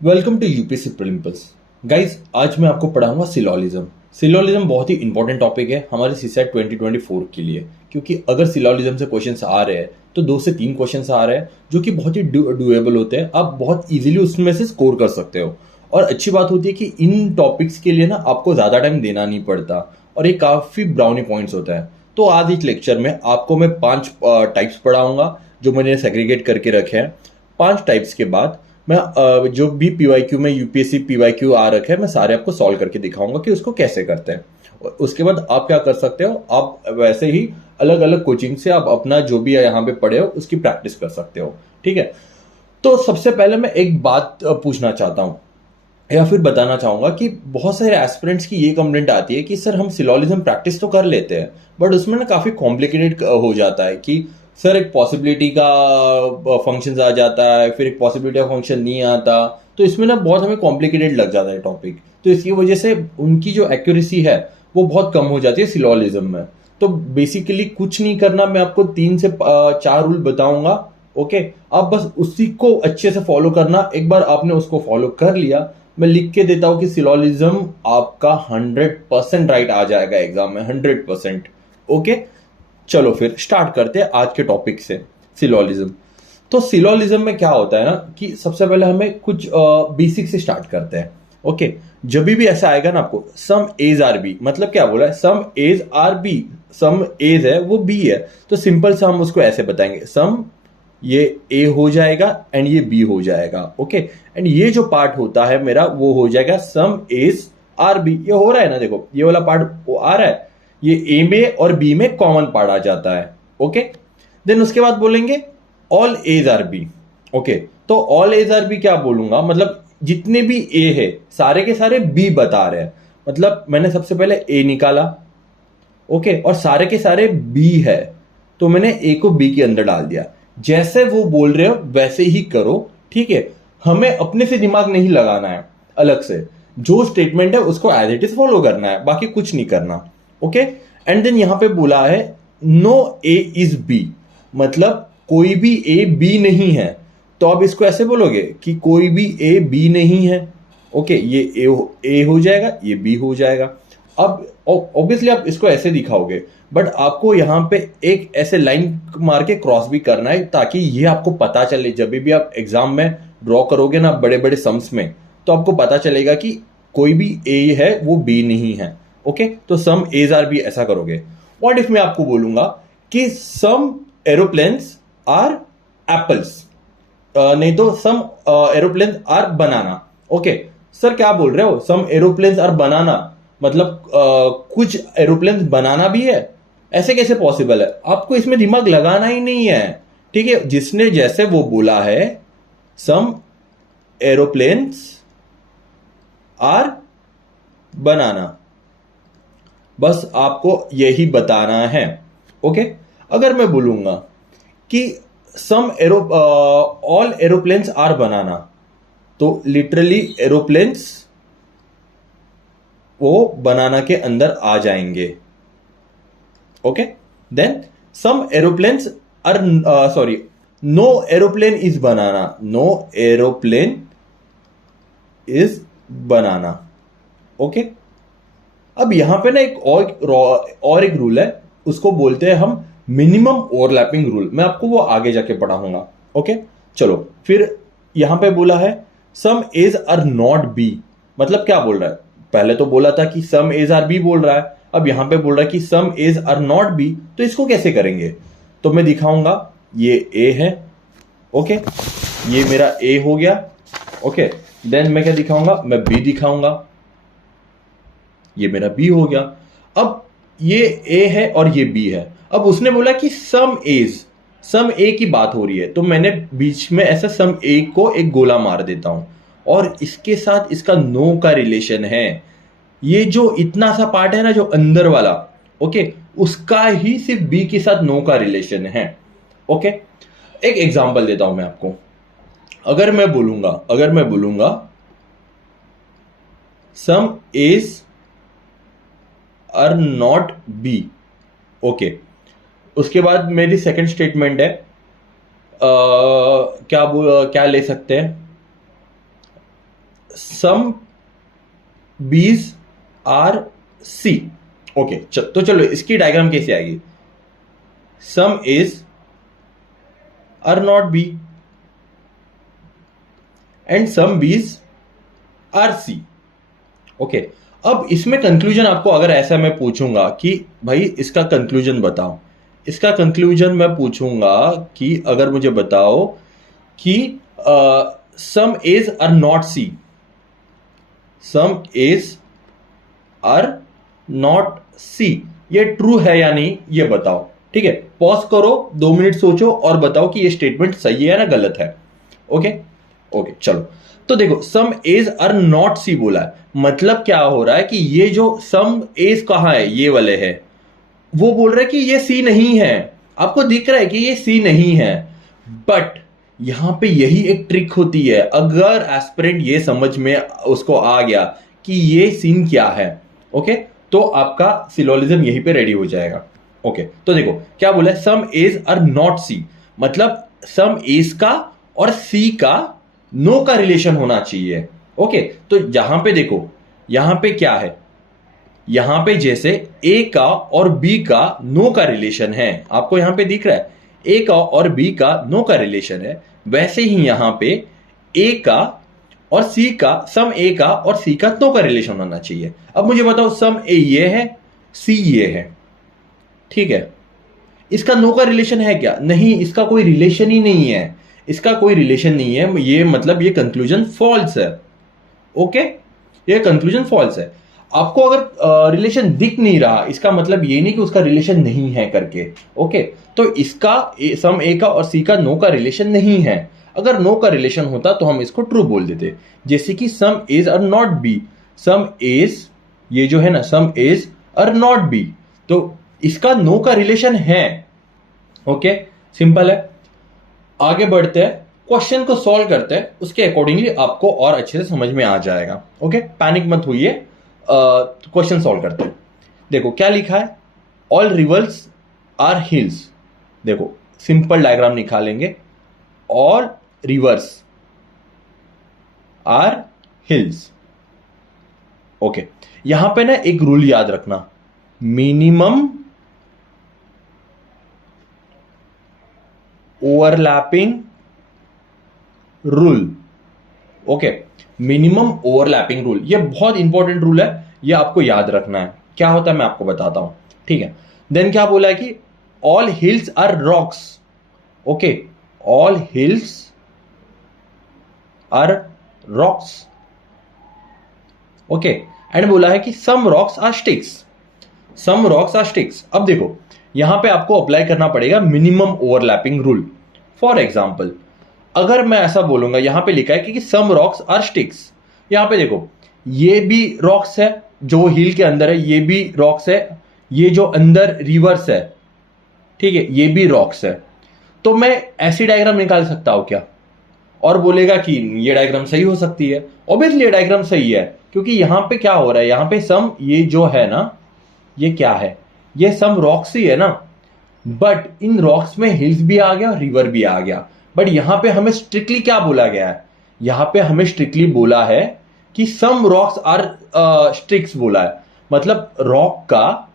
Welcome to UPSC prelims. Guys, आज मैं आपको पढ़ाऊंगा सिलोलिज्म। सिलोलिज्म बहुत ही इंपॉर्टेंट टॉपिक है हमारे सीसैट 2024 के लिए, क्योंकि अगर सिलोलिज्म से क्वेश्चंस आ रहे हैं तो 2 से 3 क्वेश्चंस आ रहे हैं जो कि बहुत ही डुएबल होते हैं। आप बहुत इजीली उसमें से स्कोर कर सकते हो। और अच्छी बात होती है कि इन टॉपिक्स के लिए ना आपको ज़्यादा टाइम देना नहीं पड़ता और ये काफ़ी ब्राउनी पॉइंट्स होता है। तो आज इस लेक्चर में आपको मैं 5 टाइप्स पढ़ाऊंगा जो मैंने सेग्रीगेट करके रखे हैं। 5 टाइप्स के बाद मैं जो भी पीवाईक्यू में यूपीएससी पीवाईक्यू आ रखे हैं मैं सारे आपको सॉल्व करके दिखाऊंगा कि उसको कैसे करते हैं। और उसके बाद आप क्या कर सकते हो, आप वैसे ही अलग अलग कोचिंग से आप अपना जो भी यहाँ पे पढ़े हो उसकी प्रैक्टिस कर सकते हो। ठीक है, तो सबसे पहले मैं एक बात पूछना चाहता हूँ या फिर बताना चाहूंगा कि बहुत सारे एस्पिरेंट्स की ये कंप्लेंट आती है कि सर हम सिलोलिज्म प्रैक्टिस तो कर लेते हैं बट उसमें ना काफी कॉम्प्लिकेटेड हो जाता है कि सर एक पॉसिबिलिटी का फंक्शन आ जाता है, फिर एक पॉसिबिलिटी का फंक्शन नहीं आता, तो इसमें ना बहुत हमें कॉम्प्लिकेटेड लग जाता है टॉपिक। तो इसकी वजह से उनकी जो एक्यूरेसी है वो बहुत कम हो जाती है सिलोलिज्म में। तो बेसिकली कुछ नहीं करना, मैं आपको 3 से 4 रूल बताऊंगा। ओके, आप बस उसी को अच्छे से फॉलो करना। एक बार आपने उसको फॉलो कर लिया, मैं लिख के देता हूं कि सिलोलिज्म आपका 100% राइट आ जाएगा एग्जाम में, 100%। ओके, चलो फिर स्टार्ट करते हैं आज के टॉपिक से, सिलोलिज्म। तो सिलोलिज्म में क्या होता है ना कि सबसे पहले हमें कुछ बेसिक से स्टार्ट करते हैं। ओके, जब भी ऐसा आएगा ना आपको सम एज आर बी, मतलब क्या बोला है, सम A's are B, some as है वो बी है, तो सिंपल से हम उसको ऐसे बताएंगे, सम ये ए हो जाएगा एंड ये बी हो जाएगा। ओके, एंड ये जो पार्ट होता है मेरा वो हो जाएगा सम एज आर बी। ये हो रहा है ना, देखो ये वाला पार्ट वो आ रहा है, ये ए में और बी में कॉमन पार्ट आ जाता है। ओके, देन उसके बाद बोलेंगे all as are B. Okay, तो ऑल एज आर बी क्या बोलूंगा, मतलब जितने भी ए है सारे के सारे बी बता रहे हैं। मतलब मैंने सबसे पहले ए निकाला, ओके, और सारे के सारे बी है, तो मैंने ए को बी के अंदर डाल दिया। जैसे वो बोल रहे हो वैसे ही करो। ठीक है, हमें अपने से दिमाग नहीं लगाना है अलग से, जो स्टेटमेंट है उसको एज इट इज फॉलो करना है, बाकी कुछ नहीं करना। ओके, एंड देन यहां पे बोला है नो ए इज बी, मतलब कोई भी ए बी नहीं है। तो आप इसको ऐसे बोलोगे कि कोई भी ए बी नहीं है। ओके, ये ए हो जाएगा, ये बी हो जाएगा। अब ऑब्वियसली आप इसको ऐसे दिखाओगे, बट आपको यहां पे एक ऐसे लाइन मार के क्रॉस भी करना है ताकि ये आपको पता चले जब भी आप एग्जाम में ड्रॉ करोगे ना बड़े बड़े सम्स में, तो आपको पता चलेगा कि कोई भी ए है वो बी नहीं है। ओके, तो सम एज आर बी ऐसा करोगे। व्हाट इफ मैं आपको बोलूंगा कि सम एरोप्लेन्स आर एप्पल्स, नहीं तो some aeroplanes are banana. Okay, sir क्या बोल रहे हो, सम एरोप्लेन्स आर बनाना, मतलब कुछ एरोप्लेन्स बनाना भी है, ऐसे कैसे पॉसिबल है? आपको इसमें दिमाग लगाना ही नहीं है। ठीक है, जिसने जैसे वो बोला है सम एरोप्लेन्स आर बनाना, बस आपको यही बताना है। ओके, अगर मैं बोलूंगा कि some all aeroplanes are banana, तो लिटरली एरोप्लेन्स वो बनाना के अंदर आ जाएंगे। Okay, then some aeroplanes are, sorry, no aeroplane is banana, no aeroplane is banana. Okay, अब यहां पे ना एक और एक रूल है, उसको बोलते हैं हम मिनिमम ओवरलैपिंग रूल। मैं आपको वो आगे जाके पढ़ाऊंगा। ओके, चलो फिर यहां पे बोला है सम एज आर नॉट बी, मतलब क्या बोल रहा है? पहले तो बोला था कि सम एज आर बी बोल रहा है, अब यहां पे बोल रहा है कि some A's are not B. तो इसको कैसे करेंगे? तो मैं दिखाऊंगा, ये ए है। ओके, ये मेरा ए हो गया। ओके, देन मैं क्या दिखाऊंगा, मैं बी दिखाऊंगा, ये मेरा बी हो गया। अब ये ए है और ये बी है। अब उसने बोला कि सम एज, सम ए की बात हो रही है, तो मैंने बीच में ऐसा सम ए को एक गोला मार देता हूं और इसके साथ इसका नो का रिलेशन है। ये जो इतना सा पार्ट है ना जो अंदर वाला, ओके, उसका ही सिर्फ बी के साथ नो का रिलेशन है। ओके, एक एग्जांपल देता हूं मैं आपको। अगर मैं बोलूंगा some A's are not B. Okay, उसके बाद मेरी सेकंड स्टेटमेंट है, अ, क्या ले सकते हैं, सम बीज आर सी। ओके, तो चलो इसकी डायग्राम कैसे आएगी? Some A's are not B and some B's are C. Okay, अब इसमें कंक्लूजन आपको अगर ऐसा मैं पूछूंगा कि भाई इसका कंक्लूजन बताओ, इसका कंक्लूजन मैं पूछूंगा कि अगर मुझे बताओ कि some A's are not C, some A's are not C, ये ट्रू है या नहीं ये बताओ। ठीक है, पॉज करो, 2 मिनट सोचो और बताओ कि ये स्टेटमेंट सही है ना गलत है। ओके ओके, चलो तो देखो, सम एज आर नॉट सी बोला है, मतलब क्या हो रहा है कि ये जो सम एज कहां है, ये वाले है, वो बोल रहा है कि ये सी नहीं है। आपको दिख रहा है कि ये सी नहीं है, बट यहां पे यही एक ट्रिक होती है। अगर एस्पिरेंट ये समझ में उसको आ गया कि ये सीन क्या है, ओके, तो आपका सिलोजिज्म यहीं पे रेडी हो जाएगा। ओके, तो देखो क्या बोला है, सम एज आर नॉट सी, मतलब सम एज का और सी का नो का रिलेशन होना चाहिए। ओके, तो यहां पे देखो, यहां पे क्या है, यहां पे जैसे ए का और बी का नो का रिलेशन है, आपको यहां पे दिख रहा है ए का और बी का नो का रिलेशन है, वैसे ही यहां पे ए का और सी का, सम ए का और सी का नो का रिलेशन होना चाहिए। अब मुझे बताओ, सम ए ये है, सी ये है, ठीक है, इसका नो का रिलेशन है क्या? नहीं, इसका कोई रिलेशन ही नहीं है, इसका कोई रिलेशन नहीं है, ये मतलब ये कंक्लूजन फॉल्स है। ओके, ये कंक्लूजन फॉल्स है। आपको अगर रिलेशन दिख नहीं रहा, इसका मतलब ये नहीं कि उसका रिलेशन नहीं है करके। ओके, तो इसका सम ए का और सी का नो का रिलेशन नहीं है। अगर नो का रिलेशन होता तो हम इसको ट्रू बोल देते, जैसे कि some A's are not B, some A's ये जो है ना, some A's are not B, तो इसका नो का रिलेशन है। ओके, सिंपल है। आगे बढ़ते हैं, क्वेश्चन को सॉल्व करते हैं, उसके अकॉर्डिंगली आपको और अच्छे से समझ में आ जाएगा। ओके, पैनिक मत होइए, क्वेश्चन सॉल्व करते हैं। देखो क्या लिखा है, ऑल रिवर्स आर हिल्स। देखो सिंपल डायग्राम निकालेंगे, all rivers are hills. Okay, यहां पे ना एक रूल याद रखना, minimum overlapping rule. Okay, minimum overlapping rule, ये बहुत इंपॉर्टेंट रूल है, ये आपको याद रखना है। क्या होता है मैं आपको बताता हूं, ठीक है। देन क्या बोला है कि all hills are rocks. Okay, all hills are rocks. Okay, and बोला है कि some rocks are sticks, some rocks are sticks. अब देखो यहां पे आपको अप्लाई करना पड़ेगा minimum overlapping rule. For example, अगर मैं ऐसा बोलूंगा, यहां पे लिखा है कि सम रॉक्स आर स्टिक्स, यहां पे देखो ये भी रॉक्स है जो हिल के अंदर है, ये भी रॉक्स है, ये जो अंदर रिवर्स है, ठीक है, ये भी रॉक्स है। तो मैं ऐसी डायग्राम निकाल सकता हूं क्या? और बोलेगा कि ये डायग्राम सही हो सकती है। ऑब्वियसली ये डायग्राम सही है, क्योंकि यहां पे क्या हो रहा है, यहां पे सम ये जो है ना, ये क्या है, ये सम रॉक्स ही है ना, बट इन रॉक्स में हिल्स भी आ गया, रिवर भी आ गया। बट यहां पे हमें स्ट्रिक्टली क्या बोला गया है, यहां पे हमें स्ट्रिक्टली बोला है कि सम रॉक्स आर स्टिक्स बोला है, मतलब रॉक का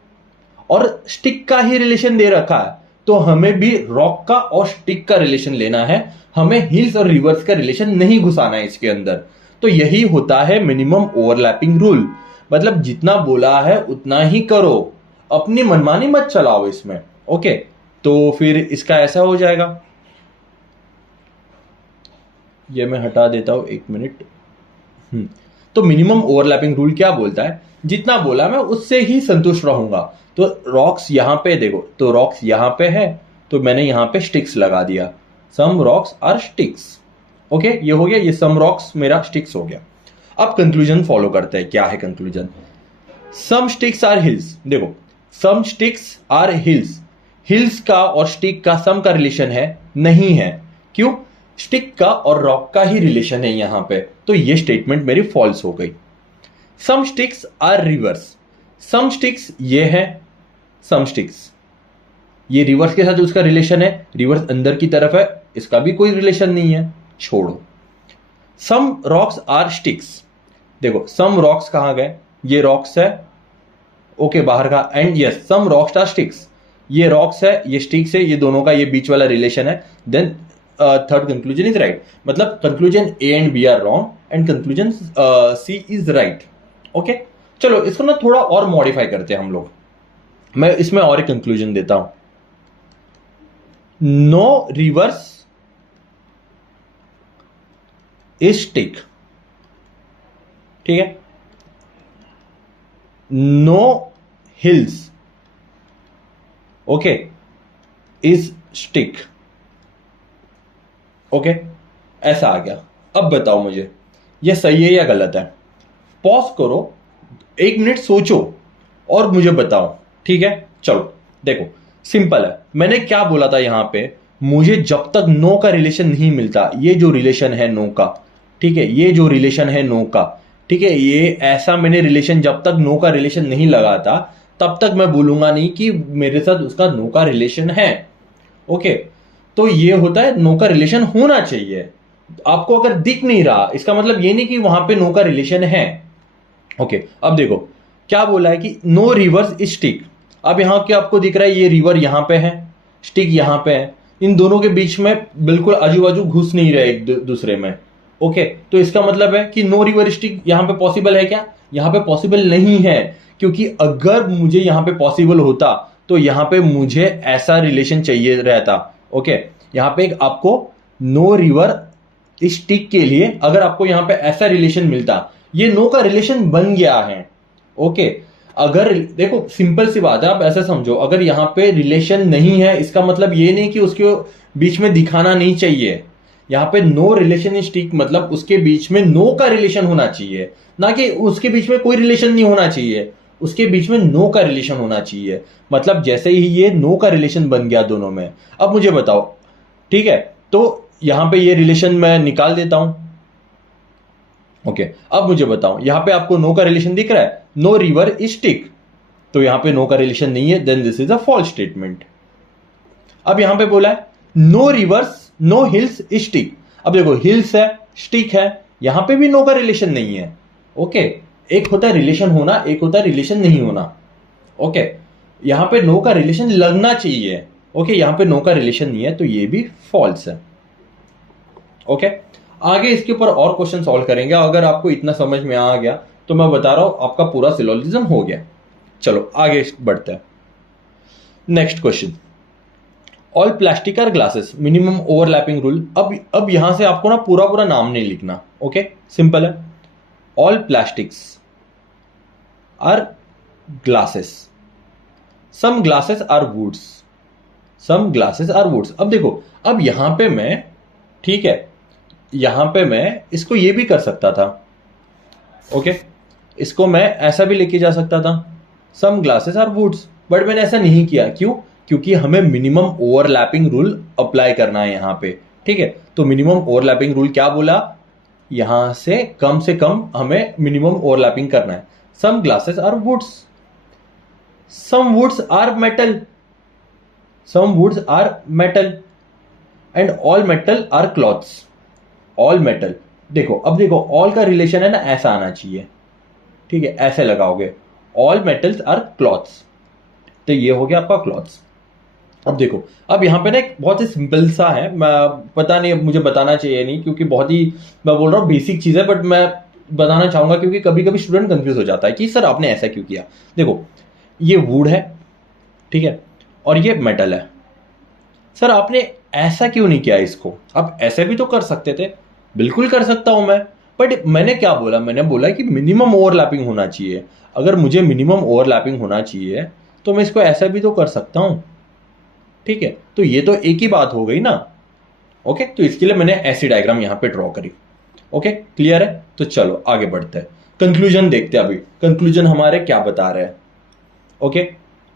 और स्टिक का ही रिलेशन दे रखा है, तो हमें भी रॉक का और स्टिक का रिलेशन लेना है, हमें हिल्स और रिवर्स का रिलेशन नहीं घुसाना है इसके अंदर। तो यही होता है मिनिमम ओवरलैपिंग रूल, मतलब जितना बोला है उतना ही करो, अपनी मनमानी मत चलाओ इसमें। ओके, तो फिर इसका ऐसा हो जाएगा, ये मैं हटा देता हूं, 1 मिनट। तो मिनिमम ओवरलैपिंग रूल क्या बोलता है, जितना बोला मैं उससे ही संतुष्ट रहूंगा। तो रॉक्स यहां पे देखो, तो रॉक्स यहां पे है, तो मैंने यहां पे स्टिक्स लगा दिया, सम रॉक्स आर स्टिक्स। ओके, ये हो गया, ये सम रॉक्स मेरा स्टिक्स हो गया। अब कंक्लूजन फॉलो करते हैं, क्या है conclusion, some sticks are hills. देखो some sticks are hills, hills का और स्टिक का सम का रिलेशन है नहीं है, क्यों, स्टिक का और रॉक का ही रिलेशन है यहां पे, तो ये स्टेटमेंट मेरी फॉल्स हो गई। Some sticks are rivers, some sticks ये है, सम स्टिक्स ये रिवर्स के साथ उसका रिलेशन है, रिवर्स अंदर की तरफ है, इसका भी कोई रिलेशन नहीं है, छोड़ो। सम रॉक्स आर स्टिक्स, देखो सम रॉक्स कहाँ गए, ये रॉक्स है, ओके बाहर का, and yes some rocks are sticks, ये रॉक्स है ये स्टिक्स है, ये दोनों का ये बीच वाला रिलेशन है, then third conclusion is right. मतलब conclusion A and B are wrong and conclusion C is right. Okay चलो इसको ना थोड़ा और मॉडिफाई करते हैं हम लोग, मैं इसमें और एक कंक्लूजन देता हूं, नो रिवर्स इज स्टिक, ठीक है, no hills okay is stick, okay ऐसा आ गया। अब बताओ मुझे ये सही है या गलत है, पॉज करो, 1 मिनट सोचो और मुझे बताओ, ठीक है। चलो देखो सिंपल है, मैंने क्या बोला था यहां पे, मुझे जब तक नो का रिलेशन नहीं मिलता, ये जो रिलेशन है नो का, ठीक है, ये जो रिलेशन है नो का, ठीक है, ये ऐसा मैंने रिलेशन जब तक नो का रिलेशन नहीं लगा था तब तक मैं बोलूंगा नहीं कि मेरे साथ उसका नो का रिलेशन है। ओके तो ये होता है नो का रिलेशन होना चाहिए, आपको अगर दिख नहीं रहा इसका मतलब ये नहीं कि वहां पे नो का रिलेशन है। ओके अब देखो क्या बोला है कि नो रिवर्स इज स्टिक, अब यहां क्या आपको दिख रहा है, ये रिवर यहां पे है, स्टिक यहां पे है, इन दोनों के बीच में बिल्कुल आजू बाजू घुस नहीं रहे एक दूसरे में। ओके तो इसका मतलब है कि नो रिवर स्टिक यहां पे पॉसिबल है क्या, यहां पे पॉसिबल नहीं है, क्योंकि अगर मुझे यहां पे पॉसिबल होता तो यहां पे मुझे ऐसा रिलेशन चाहिए रहता। ओके यहां पे आपको नो रिवर स्टिक के लिए अगर आपको यहां पे ऐसा रिलेशन मिलता, ये नो का रिलेशन बन गया है। ओके अगर देखो सिंपल सी बात है, आप ऐसा समझो, अगर यहां पे रिलेशन नहीं है इसका मतलब ये नहीं कि उसके बीच में दिखाना नहीं चाहिए, यहां पे नो रिलेशन स्टिक मतलब उसके बीच में नो का रिलेशन होना चाहिए, ना कि उसके बीच में कोई रिलेशन नहीं होना चाहिए, उसके बीच में नो का रिलेशन होना चाहिए। मतलब जैसे ही ये नो का रिलेशन बन गया दोनों में, अब मुझे बताओ, ठीक है, तो यहां पे ये रिलेशन मैं निकाल देता हूं। ओके अब मुझे बताओ यहां पे आपको नो का रिलेशन दिख रहा है, नो रिवर इज स्टिक, तो यहां पे नो का रिलेशन नहीं है, then this is a false statement. अब यहां पे बोला है no rivers no hills is stick, अब देखो हिल्स है स्टिक है, यहां पे भी नो का रिलेशन नहीं है। ओके एक होता है रिलेशन होना, एक होता है रिलेशन नहीं होना। ओके यहां पे नो का रिलेशन लगना चाहिए, ओके यहां पे नो का रिलेशन नहीं है तो ये भी फॉल्स है। ओके आगे इसके ऊपर और क्वेश्चन सॉल्व करेंगे, अगर आपको इतना समझ में आ गया तो मैं बता रहा हूं आपका पूरा सिलोजिज्म हो गया। चलो आगे बढ़ते हैं, next question, all plastic are glasses minimum overlapping rule. अब यहां से आपको ना पूरा पूरा नाम नहीं लिखना, ओके सिंपल है, all plastics are glasses, some glasses are woods, some glasses are woods. अब देखो अब यहां पे मैं, ठीक है, यहां पे मैं इसको ये भी कर सकता था, ओके इसको मैं ऐसा भी लेके जा सकता था, some glasses are woods, but मैंने ऐसा नहीं किया, क्यों, क्योंकि हमें मिनिमम ओवरलैपिंग रूल अप्लाई करना है यहां पे, ठीक है। तो मिनिमम ओवरलैपिंग रूल क्या बोला, यहां से कम हमें मिनिमम ओवरलैपिंग करना है, some glasses are woods, some woods are metal, some woods are metal and all metal are clothes, all metal. देखो अब देखो ऑल का रिलेशन है ना ऐसा आना चाहिए, ठीक है, ऐसे लगाओगे, ऑल मेटल्स आर क्लॉथ्स, तो ये हो गया आपका क्लॉथ्स। अब देखो अब यहां पे ना एक बहुत ही सिंपल सा है, मैं पता नहीं अब मुझे बताना चाहिए नहीं, क्योंकि बहुत ही मैं बोल रहा हूँ बेसिक चीज है, बट मैं बताना चाहूंगा क्योंकि कभी कभी स्टूडेंट कंफ्यूज हो जाता है कि सर आपने ऐसा क्यों किया। देखो ये वुड है, ठीक है, और ये मेटल है, सर आपने ऐसा क्यों नहीं किया इसको, आप ऐसे भी तो कर सकते थे, बिल्कुल कर सकता हूं मैं, बट मैंने क्या बोला, मैंने बोला कि मिनिमम ओवरलैपिंग होना चाहिए, अगर मुझे मिनिमम ओवरलैपिंग होना चाहिए तो मैं इसको ऐसा भी तो कर सकता हूं, ठीक है, तो ये तो एक ही बात हो गई ना। ओके तो इसके लिए मैंने ऐसी डायग्राम यहां पे ड्रॉ करी। ओके क्लियर है, तो चलो आगे बढ़ते हैं, कंक्लूजन देखते हैं। अभी कंक्लूजन हमारे क्या बता रहे हैं, ओके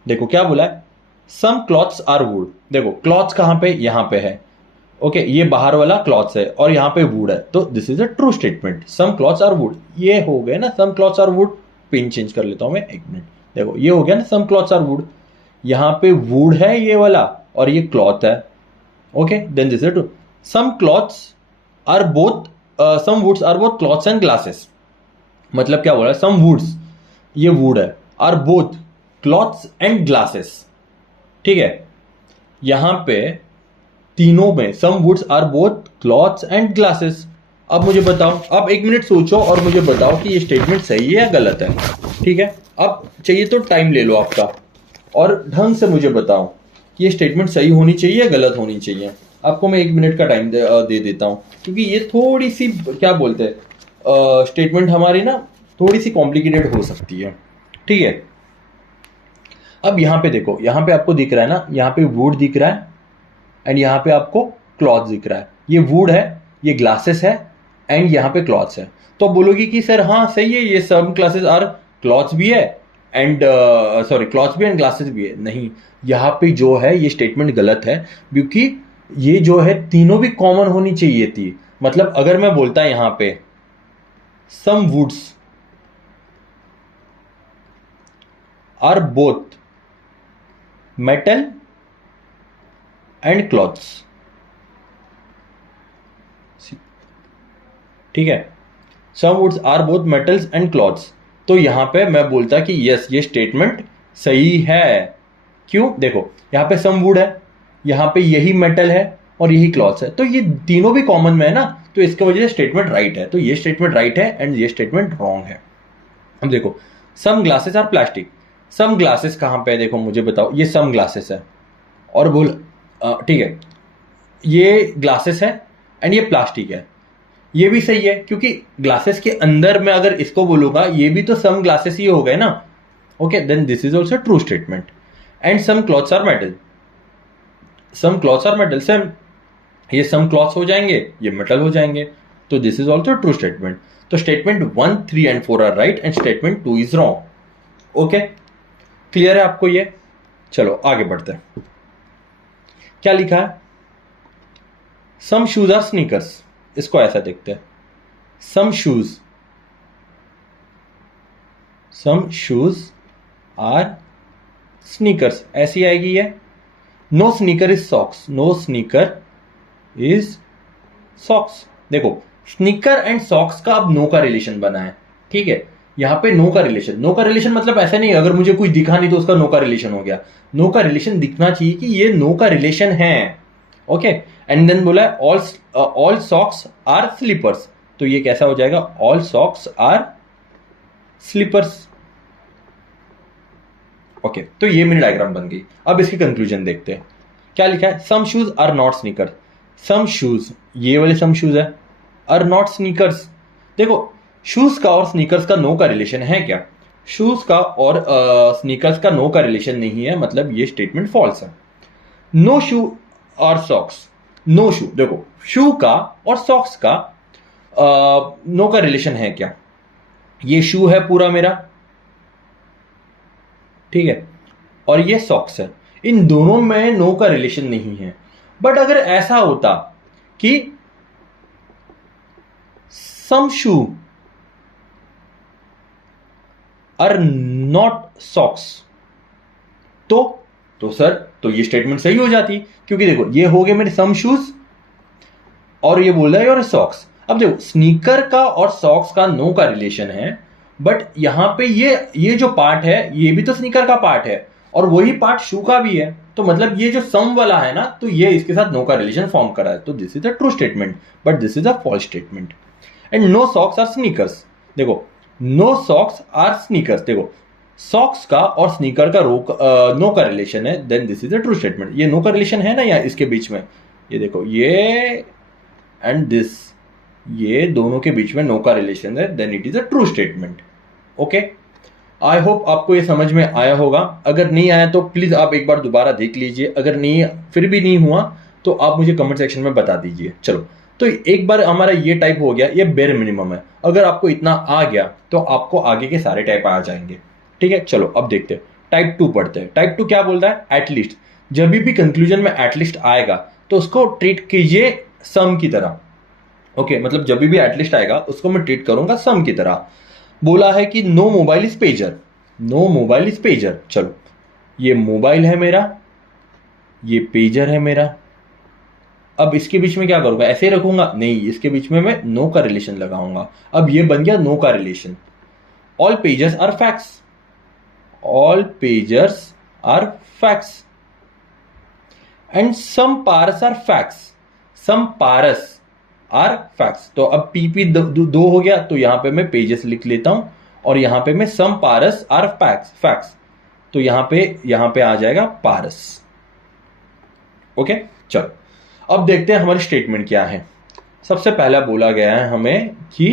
देखो क्या बोला है, सम क्लॉथ्स आर वुड, देखो क्लॉथ्स कहां पे, यहां पे है, ओके ये बाहर वाला क्लॉथ्स है और यहां पे वुड है, तो this is a true statement, some clothes are wood, ये हो गया ना, some clothes are wood, pin change कर लेता हूं मैं, 1 मिनट, देखो ये हो गया ना सम क्लॉथ्स आर वुड, यहां पे वुड है ये वाला और ये क्लॉथ है, okay then this is true, some clothes are both some woods are both clothes and glasses, मतलब क्या बोला, सम वुड्स, ये वुड है, are both clothes and glasses. ठीक है, यहां पे तीनों में some woods are both clothes and glasses. अब मुझे बताओ, अब एक मिनट सोचो और मुझे बताओ कि ये स्टेटमेंट सही है या गलत है। ठीक है, अब चाहिए तो टाइम ले लो आपका और ढंग से मुझे बताओ कि ये स्टेटमेंट सही होनी चाहिए या गलत होनी चाहिए। आपको मैं 1 मिनट का टाइम दे देता हूं, क्योंकि ये थोड़ी सी क्या बोलते हैं, स्टेटमेंट हमारी ना थोड़ी सी कॉम्प्लिकेटेड हो सकती है। ठीक है, अब यहां पे देखो, यहां पे आपको दिख रहा है ना, यहां पे वुड दिख रहा है एंड यहां पे आपको क्लॉथ दिख रहा है। ये वुड है, ये ग्लासेस है एंड यहां पे क्लॉथ्स है। तो आप बोलोगे कि सर हाँ सही है, ये सम क्लासेस आर क्लॉथ्स भी है एंड सॉरी क्लॉथ्स भी एंड ग्लासेस भी है। नहीं, यहाँ पे जो है ये स्टेटमेंट गलत है, क्योंकि ये जो है तीनों भी कॉमन होनी चाहिए थी। मतलब अगर मैं बोलता यहां पे some woods are both metal and clothes, ठीक है, some woods are both metals and clothes, तो यहां पे मैं बोलता कि यस ये स्टेटमेंट सही है। क्यों, देखो यहां पे सम वुड है, यहां पे यही मेटल है और यही क्लॉथ्स है, तो ये तीनों भी कॉमन में है ना, तो इसके वजह से स्टेटमेंट राइट है। तो ये स्टेटमेंट राइट है एंड ये स्टेटमेंट रॉन्ग है। अब देखो, some glasses are plastic, some glasses कहां पे है, देखो मुझे बताओ, ये सम ग्लासेस है और बोल ठीक है, ये ग्लासेस है एंड ये प्लास्टिक है, ये भी सही है, क्योंकि ग्लासेस के अंदर में अगर इसको बोलूंगा ये भी तो सम ग्लासेस ही हो गए ना। Okay, then this is also true statement. And some clothes are metal, some clothes are metal, same, ये सम क्लॉथ्स हो जाएंगे, ये मेटल हो जाएंगे, तो this is also true statement. तो statement 1, 3 and 4 are right and statement 2 is wrong. Okay, clear है आपको ये? चलो आगे बढ़ते हैं। क्या लिखा है, सम शूज आर स्नीकर्स, इसको ऐसा देखते हैं, सम शूज आर स्नीकर्स, ऐसी आएगी ये। No sneaker is socks, no sneaker is socks. देखो स्नीकर एंड सॉक्स का अब नो का रिलेशन बना है। ठीक है, यहां पे नो का रिलेशन मतलब ऐसा नहीं अगर मुझे कोई दिखा नहीं तो उसका नो का रिलेशन हो गया। नो का रिलेशन दिखना चाहिए कि ये नो का रिलेशन है। ओके, एंड देन बोला ऑल सॉक्स आर स्लीपर्स, तो ये कैसा हो जाएगा, all socks are slippers. Okay, तो ये मेरी डायग्राम बन गई। अब इसकी कंक्लूजन देखते हैं, क्या लिखा है, some shoes are not sneaker, some shoes, ये वाले सम शूज है, आर नॉट स्नीकर्स। देखो शूज का और स्नीकर्स का नो का रिलेशन है क्या, शूज का और स्नीकर्स का नो का रिलेशन नहीं है, मतलब ये स्टेटमेंट फॉल्स है। नो शू और सॉक्स, नो शू, देखो शू का और सॉक्स का नो का रिलेशन है क्या, ये शू है पूरा मेरा, ठीक है, और ये सॉक्स है, इन दोनों में नो का रिलेशन नहीं है। बट अगर ऐसा होता कि सम शू आर नॉट सॉक्स, तो सर तो ये स्टेटमेंट सही हो जाती, क्योंकि देखो ये हो गए मेरे सम शूज और ये बोल रहा है और सॉक्स। अब देखो स्नीकर का और सॉक्स का नो का रिलेशन है, बट यहां पे ये जो पार्ट है ये भी तो स्नीकर का पार्ट है और वही पार्ट शू का भी है, तो मतलब ये जो सम वाला है ना, तो ये इसके साथ नो का रिलेशन फॉर्म करा है, तो this is a true statement, but this is a false statement. And no socks are sneakers, देखो नो सॉक्स आर स्नीकर्स, देखो सॉक्स का और स्नीकर का नो का रिलेशन है, then this is a true statement. ये नो का relation है ना यहाँ इसके बीच में, ये देखो ये एंड दिस, ये दोनों के बीच में नो का रिलेशन है, then it is a true statement. Okay, I hope आपको ये समझ में आया होगा। अगर नहीं आया तो प्लीज आप एक बार दोबारा देख लीजिए, अगर नहीं फिर भी नहीं हुआ तो आप मुझे कमेंट सेक्शन में बता दीजिए। चलो, तो एक बार हमारा ये टाइप हो गया, ये बेर मिनिमम है, अगर आपको इतना आ गया तो आपको आगे के सारे टाइप आ जाएंगे। ठीक है, चलो अब देखते हैं टाइप 2 पढ़ते हैं। टाइप 2 क्या बोलता है, एटलीस्ट, जब भी कंक्लूजन में एटलीस्ट आएगा तो उसको ट्रीट कीजिए सम की तरह। ओके, मतलब जब भी एटलीस्ट आएगा उसको मैं ट्रीट करूंगा सम की तरह। बोला है कि no mobile is pager, no mobile is pager, चलो ये मोबाइल है मेरा, ये पेजर है मेरा, अब इसके बीच में क्या करूंगा, ऐसे ही रखूंगा, नहीं इसके बीच में मैं नो का रिलेशन लगाऊंगा। अब ये बन गया नो का relation. All pages are facts, all pages are facts and some paras are facts, some paras are facts. तो अब पीपी दो हो गया, तो यहां पे मैं पेजेस लिख लेता हूं और यहां पे मैं सम पारस आर फैक्ट्स, तो यहां पे आ जाएगा पारस। ओके, चलो अब देखते हैं हमारी स्टेटमेंट क्या है। सबसे पहला बोला गया है हमें कि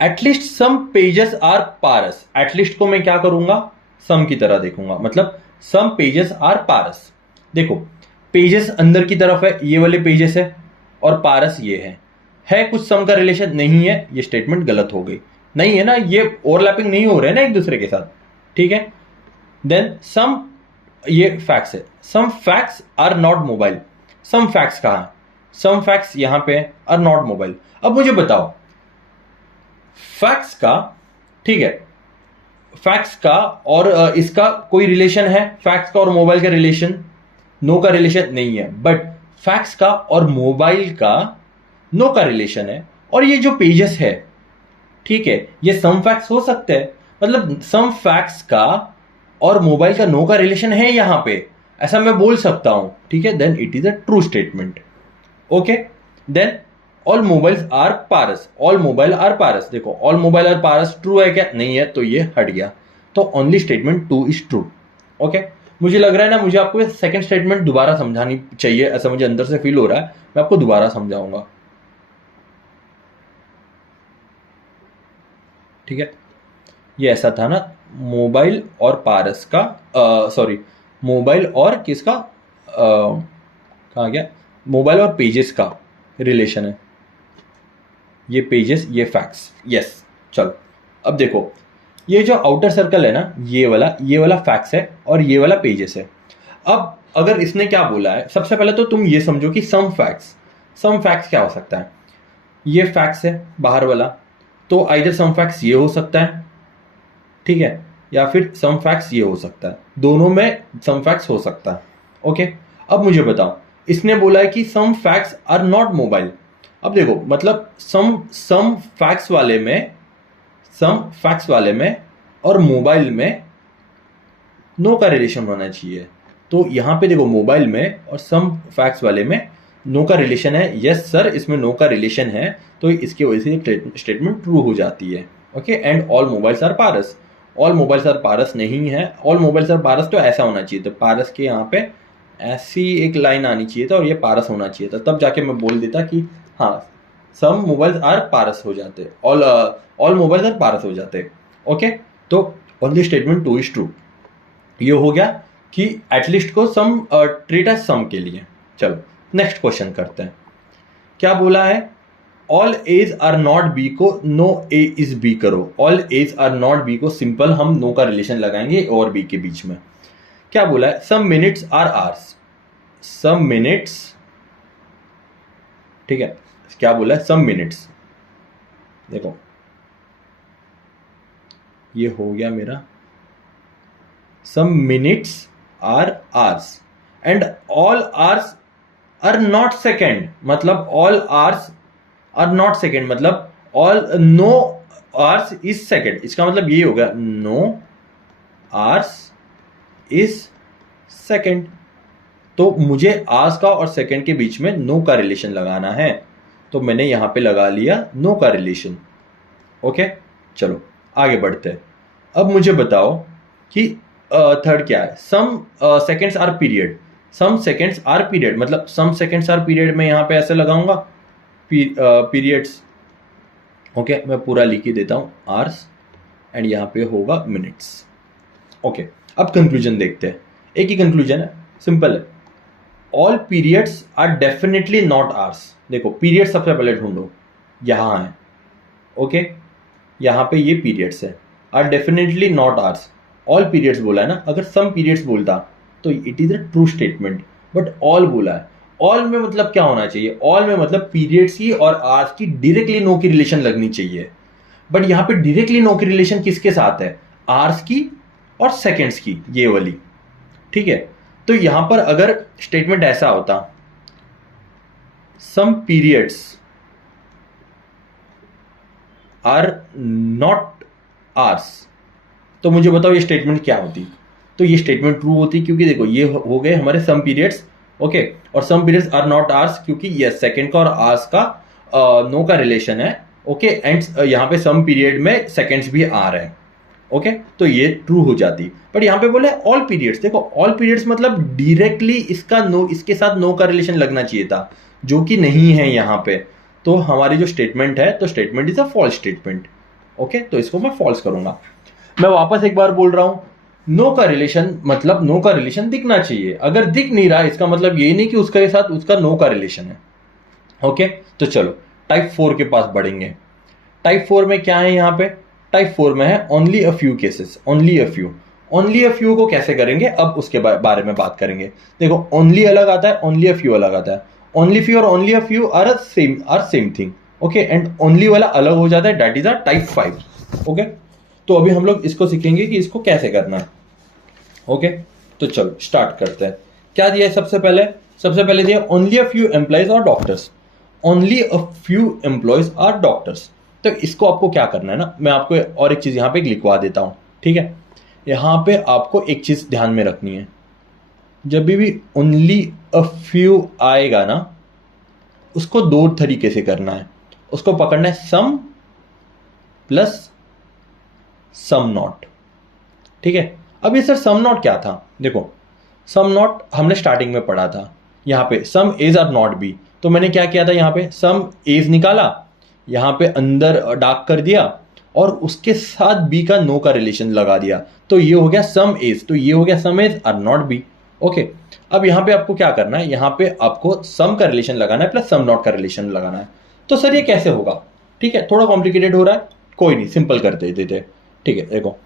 at least some pages are paras. At least को मैं क्या करूंगा, सम की तरह देखूंगा, मतलब सम पेजेस आर पारस। देखो पेजेस अंदर की तरफ है, ये वाले पेजेस है, और पारस ये है कुछ सम का रिलेशन नहीं है, ये स्टेटमेंट गलत हो गई। नहीं है ना, ये ओवरलैपिंग नहीं हो रहे ना एक दूसरे के साथ, ठीक है। देन सम, ये फैक्ट्स है, some facts are not mobile. Some facts कहां है, सम फैक्ट्स यहां पे आर नॉट मोबाइल। अब मुझे बताओ फैक्ट्स का, ठीक है, फैक्ट्स का और इसका कोई रिलेशन है, फैक्ट्स का और मोबाइल का रिलेशन, नो का रिलेशन नहीं है, बट फैक्ट्स का और मोबाइल का नो का रिलेशन है। और ये जो पेजेस है, ठीक है, ये सम फैक्ट्स हो सकते हैं, मतलब सम फैक्ट्स का और मोबाइल का नो का रिलेशन है यहां पे, ऐसा मैं बोल सकता हूं, ठीक है। Then it is a true statement. Okay, then all mobiles are पारस, ऑल मोबाइल आर पारस। देखो ऑल मोबाइल आर पारस ट्रू है क्या, नहीं है, तो ये हट गया, तो only statement 2 is true. Okay, मुझे लग रहा है ना, मुझे आपको सेकंड स्टेटमेंट दोबारा समझानी चाहिए, ऐसा मुझे अंदर से फील हो रहा है, मैं आपको दोबारा समझाऊंगा, ठीक है। ये ऐसा था ना, मोबाइल और पारस का, सॉरी, मोबाइल और किसका, कहाँ गया, मोबाइल और पेजेस का रिलेशन है, ये पेजेस ये फैक्ट्स, यस। चलो अब देखो, ये जो आउटर सर्कल है ना, ये वाला फैक्ट्स है और ये वाला पेजेस है। अब अगर इसने क्या बोला है, सबसे पहले तो तुम ये समझो कि सम फैक्ट्स क्या हो सकता है, ये फैक्ट्स है बाहर वाला, तो आइदर सम फैक्ट्स ये हो सकता है, ठीक है, या फिर सम फैक्ट्स ये हो सकता है, दोनों में सम फैक्ट्स हो सकता है। ओके, अब मुझे बताओ, इसने बोला है कि some facts are not mobile. अब देखो मतलब सम फैक्ट्स वाले में और मोबाइल में नो का रिलेशन होना चाहिए, तो यहां पे देखो मोबाइल में और सम फैक्ट्स वाले में नो का रिलेशन है, यस सर इसमें नो का रिलेशन है, तो इसकी वजह से स्टेटमेंट ट्रू हो जाती है। Okay, and all mobiles are पारस, ऑल मोबाइल्स आर पारस नहीं है, ऑल मोबाइल्स आर पारस तो ऐसा होना चाहिए, तो पारस के यहाँ पे ऐसी एक लाइन आनी चाहिए था और ये पारस होना चाहिए था, तब जाके मैं बोल देता कि हाँ सम मोबाइल्स आर पारस हो जाते, ऑल मोबाइल्स आर पारस हो जाते। ओके, तो ओनली स्टेटमेंट 2 इज ट्रू। ये हो गया कि एटलीस्ट को सम ट्रीट एज सम के लिए। चलो नेक्स्ट क्वेश्चन करते हैं, क्या बोला है, all as are not B को नो ए इज बी करो। All as are not B को सिंपल हम नो का रिलेशन लगाएंगे और बी के बीच में। क्या बोला है, some minutes are hours, some minutes, ठीक है, क्या बोला है, सम मिनट्स, देखो ये हो गया मेरा, some minutes are hours and all hours are not second, मतलब all hours are not second, मतलब all no hours is second, इसका मतलब ये होगा नो आवर्स इज सेकेंड। तो मुझे आवर्स का और सेकेंड के बीच में नो का रिलेशन लगाना है, तो मैंने यहां पे लगा लिया नो का रिलेशन। ओके, चलो आगे बढ़ते हैं। अब मुझे बताओ कि थर्ड क्या है, some seconds are period, some seconds are period, मतलब सम सेकेंड्स आर पीरियड में यहां पे ऐसे लगाऊंगा पीरियड्स। ओके, मैं पूरा लिख ही देता हूं आवर्स एंड यहां पे होगा मिनट्स। ओके, अब कंक्लूजन देखते हैं, एक ही कंक्लूजन है, सिंपल है, all periods are definitely not hours. देखो पीरियड सबसे पहले ढूंढो, यहां है, ओके, यहां पे ये पीरियड्स है, are definitely not hours, all periods बोला है ना, अगर सम पीरियड्स बोलता तो it is a true statement, but all बोला है, ऑल में मतलब क्या होना चाहिए, ऑल में मतलब पीरियड्स की और आवर्स की डायरेक्टली नो की रिलेशन लगनी चाहिए, बट यहां पे डायरेक्टली नो की रिलेशन किसके साथ है, आवर्स की और सेकेंड्स की, ये वाली, ठीक है। तो यहां पर अगर स्टेटमेंट ऐसा होता, सम पीरियड्स आर नॉट आर्स। तो मुझे बताओ ये स्टेटमेंट क्या होती? तो ये स्टेटमेंट ट्रू होती, क्योंकि देखो ये हो गए हमारे सम पीरियड्स, ओके, और सम पीरियड्स आर नॉट आर्स, क्योंकि ये सेकंड का और आर्स का नो का रिलेशन है, ओके, एंड यहाँ पे सम पीरियड में सेकंड्स भी आ रहे हैं, ओके, तो ये ट्रू हो जाती। बट यहाँ पे बोले ऑल पीरियड्स, देखो ऑल पीरियड्स मतलब डायरेक्टली इसका नो, इसके साथ नो का रिलेशन लगना चाहिए था, जो कि नहीं है यहाँ पे। तो हमारी जो स्टेटमेंट है, तो statement is a false statement, okay, तो इसको मैं फॉल्स करूंगा। मैं वापस एक बार बोल रहा हूं, नो का रिलेशन मतलब नो का रिलेशन दिखना चाहिए। अगर दिख नहीं रहा इसका मतलब ये नहीं कि उसके साथ उसका नो का रिलेशन है, ओके। तो चलो टाइप 4 के पास बढ़ेंगे। टाइप 4 में क्या है? यहाँ पे टाइप 4 में है only a few cases, only a few. Only a few को कैसे करेंगे, अब उसके बारे में बात करेंगे। देखो ओनली अलग आता है, ओनली अ फ्यू अलग आता है। ओनली फ्यू और only a few are same thing, okay, and only वाला अलग हो जाता है, that is a type 5, okay. तो अभी हम लोग इसको सीखेंगे कि इसको कैसे करना है, ओके। तो चलो स्टार्ट करते हैं। क्या दिया है? सबसे पहले दिया ओनली अ फ्यू एम्प्लॉयज और doctors. Only a few employees are doctors. तो इसको आपको क्या करना है ना, मैं आपको और एक चीज यहाँ पे लिखवा देता हूँ, ठीक है। यहाँ पे आपको एक चीज ध्यान में रखनी है, जब भी ओनली अ फ्यू आएगा ना, उसको दो तरीके से करना है। उसको पकड़ना है सम प्लस सम नॉट, ठीक है। अब ये सर सम नॉट क्या था? देखो सम नॉट हमने स्टार्टिंग में पढ़ा था, यहाँ पे सम एज आर नॉट बी। तो मैंने क्या किया था, यहाँ पे सम एज निकाला, यहाँ पे अंदर डार्क कर दिया, और उसके साथ बी का नो का रिलेशन लगा दिया, तो ये हो गया सम एज। तो ये हो गया some A's are not B, okay. अब यहाँ पे आपको क्या करना है, यहाँ पे आपको सम का रिलेशन लगाना है प्लस सम नॉट का रिलेशन लगाना है। तो सर ये कैसे होगा? ठीक है, थोड़ा कॉम्प्लिकेटेड हो रहा है, कोई नहीं, सिंपल कर देते थे, ठीक है। देखो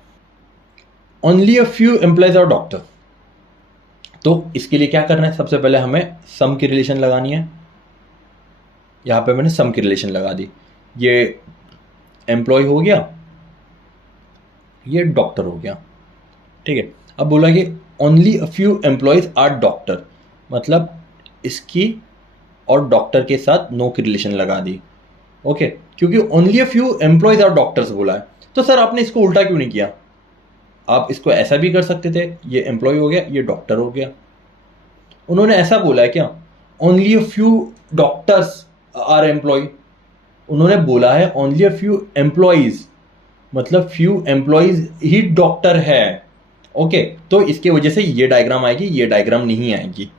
ओनली अ फ्यू एम्प्लॉयज और डॉक्टर, तो इसके लिए क्या करना है, सबसे पहले हमें सम की रिलेशन लगानी है। यहां पे मैंने सम की रिलेशन लगा दी, ये एम्प्लॉय हो गया, ये डॉक्टर हो गया, ठीक है। अब बोला कि only a few employees are doctor, मतलब इसकी और डॉक्टर के साथ नो की रिलेशन लगा दी, ओके, क्योंकि only a few employees are doctors बोला है। तो सर आपने इसको उल्टा क्यों नहीं किया? आप इसको ऐसा भी कर सकते थे, ये एम्प्लॉय हो गया, ये डॉक्टर हो गया। उन्होंने ऐसा बोला है क्या? Only a few doctors are employee. उन्होंने बोला है ओनली अ फ्यू एम्प्लॉयज, मतलब फ्यू एम्प्लॉयज ही डॉक्टर है, ओके। तो इसके वजह से ये डायग्राम आएगी, ये डायग्राम नहीं आएगी,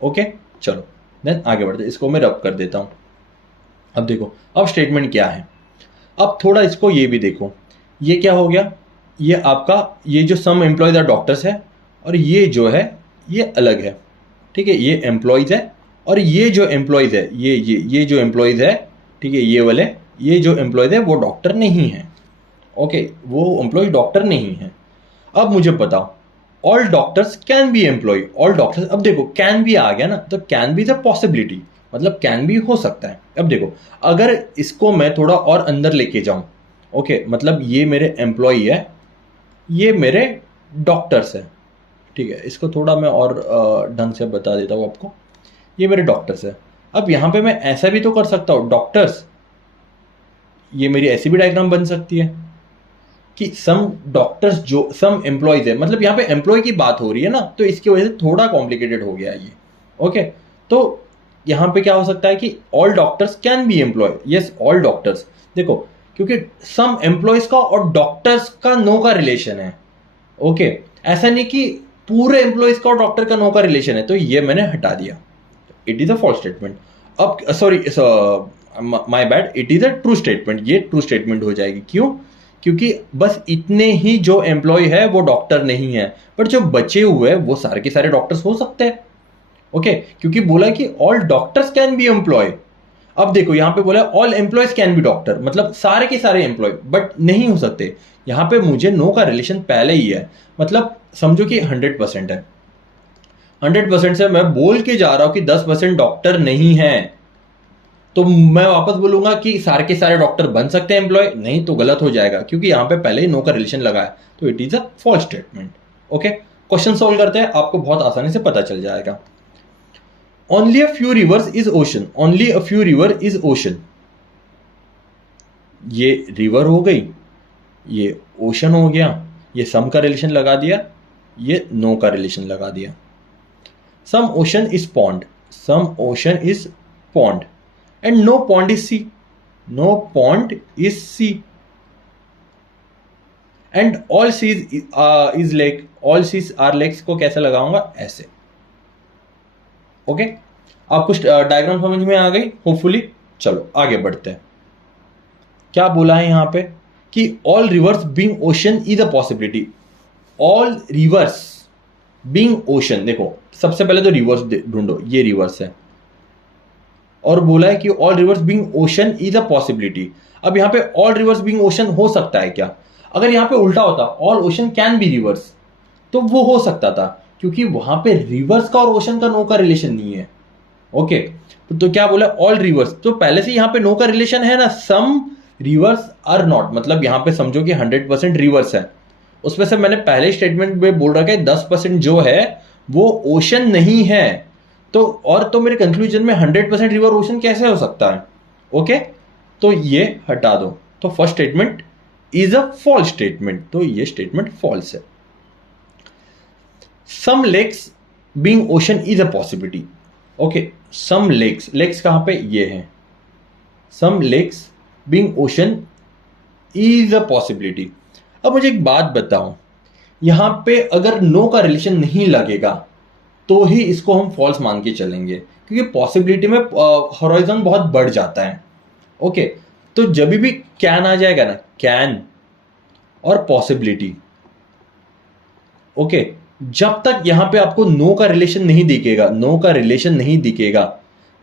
ओके। चलो देन आगे बढ़ते, इसको मैं रब कर देता हूं। अब देखो अब स्टेटमेंट क्या है, अब थोड़ा इसको ये भी देखो, ये क्या हो गया, ये आपका ये जो सम एम्प्लॉयज आर डॉक्टर्स है, और ये जो है ये अलग है, ठीक है, ये एम्प्लॉयज है, और ये जो एम्प्लॉयज है, ये जो एम्प्लॉयज है, ठीक है, ये वाले, ये जो एम्प्लॉयज है वो डॉक्टर नहीं है, ओके, वो एम्प्लॉय डॉक्टर नहीं है। अब मुझे बताओ all doctors can be employee, all doctors, अब देखो कैन बी आ गया ना, तो can be is a possibility, मतलब कैन बी हो सकता है। अब देखो अगर इसको मैं थोड़ा और अंदर लेके जाऊं, ओके, मतलब ये मेरे एम्प्लॉय है, ये मेरे डॉक्टर्स है, ठीक है, इसको थोड़ा मैं और ढंग से बता देता हूँ आपको, ये मेरे डॉक्टर्स है। अब यहाँ पे मैं ऐसा भी तो कर सकता हूँ, डॉक्टर्स, ये मेरी ऐसी भी डायग्राम बन सकती है कि सम डॉक्टर्स जो सम एम्प्लॉयज है, मतलब यहाँ पे एम्प्लॉय की बात हो रही है ना, तो इसकी वजह से थोड़ा कॉम्प्लिकेटेड हो गया ये, ओके। तो यहाँ पे क्या हो सकता है कि all doctors can be employee, yes all doctors, देखो क्योंकि सम एम्प्लॉयज का और डॉक्टर्स का नो का रिलेशन है, ओके, ऐसा नहीं कि पूरे एम्प्लॉयज का और डॉक्टर का नो का रिलेशन है, तो ये मैंने हटा दिया, it is a false statement. अब sorry my bad, it is a true statement, ये ट्रू स्टेटमेंट हो जाएगी, क्यों? क्योंकि बस इतने ही जो एम्प्लॉय है वो डॉक्टर नहीं है, पर जो बचे हुए वो सारे के सारे डॉक्टर्स हो सकते हैं, ओके, क्योंकि बोला कि all doctors can be employee. अब देखो यहाँ पे बोला all employees can be doctor, मतलब सारे के सारे एम्प्लॉय, बट नहीं हो सकते, यहाँ पे मुझे नो का रिलेशन पहले ही है, मतलब समझो कि 100% है, 100% से मैं बोल के जा रहा हूं कि 10% डॉक्टर नहीं है, तो मैं वापस बोलूंगा कि सारे के सारे डॉक्टर बन सकते हैं एम्प्लॉय, नहीं तो गलत हो जाएगा, क्योंकि यहां पे पहले ही नो का रिलेशन लगा है, तो it is a false statement, okay. Question solve करते हैं, आपको बहुत आसानी से पता चल जाएगा। Only a few rivers is ocean, only a few river is ocean, ये रिवर हो गई, ये ओशन हो गया, ये सम का रिलेशन लगा दिया, ये नो का रिलेशन लगा दिया। Some ocean is pond, some ocean is pond and no pond is sea, no pond is sea and all seas is lake, all seas are lakes को कैसे लगाऊंगा, ऐसे। ओके, आपको डायग्राम समझ में आ गई होपफुली। चलो आगे बढ़ते हैं। क्या बोला है यहां पे कि all reverse being ocean is a possibility, all reverse being ocean. देखो सबसे पहले तो रिवर्स ढूंढो, ये रिवर्स है, और बोला है कि all reverse being ocean is a possibility. अब यहां पे ऑल रिवर्स बीइंग ओशन हो सकता है क्या? अगर यहां पे उल्टा होता all ocean can be reverse, तो वो हो सकता था, क्योंकि वहां पे रिवर्स का और ओशन का नो का रिलेशन नहीं है। ओके, तो क्या बोला ऑल रिवर्स, तो पहले से यहां पे नो का रिलेशन है ना, सम रिवर्स आर नॉट, मतलब यहां पे समझो कि 100% रिवर्स है। उसमें से मैंने पहले स्टेटमेंट में बोल रखा है 10% जो है वो ओशन नहीं है, तो और तो मेरे कंक्लूजन में 100% रिवर ओशन कैसे हो सकता है? ओके, तो ये हटा दो, तो first statement is a false statement, तो ये स्टेटमेंट फॉल्स है। Some lakes being ocean is a possibility. Okay, some lakes, lakes कहां पे, ये है, some lakes being ocean is a possibility. अब मुझे एक बात बताओ, यहां पे अगर नो का रिलेशन नहीं लगेगा तो ही इसको हम फॉल्स मान के चलेंगे, क्योंकि पॉसिबिलिटी में हॉराइजन बहुत बढ़ जाता है। ओके, तो जब भी कैन आ जाएगा ना, कैन और पॉसिबिलिटी, ओके, जब तक यहां पे आपको नो का रिलेशन नहीं दिखेगा, नो का रिलेशन नहीं दिखेगा,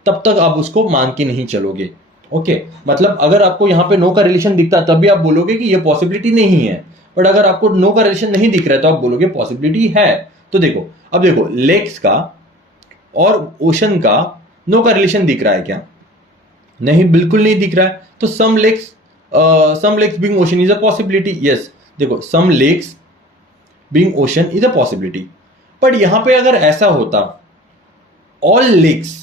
तब तक आप उसको मान के नहीं चलोगे। ओके, मतलब अगर आपको यहां पे नो का रिलेशन दिखता तब भी आप बोलोगे कि ये पॉसिबिलिटी नहीं है, बट अगर आपको नो का रिलेशन नहीं दिख रहा है तो आप बोलोगे पॉसिबिलिटी है। तो देखो, अब देखो लेक्स का और ओशन का नो का रिलेशन दिख रहा है क्या? नहीं, बिल्कुल नहीं दिख रहा है। तो some lakes being ocean is a possibility, yes. देखो some lakes being ocean is a possibility, but यहां पे अगर ऐसा होता ऑल लेक्स,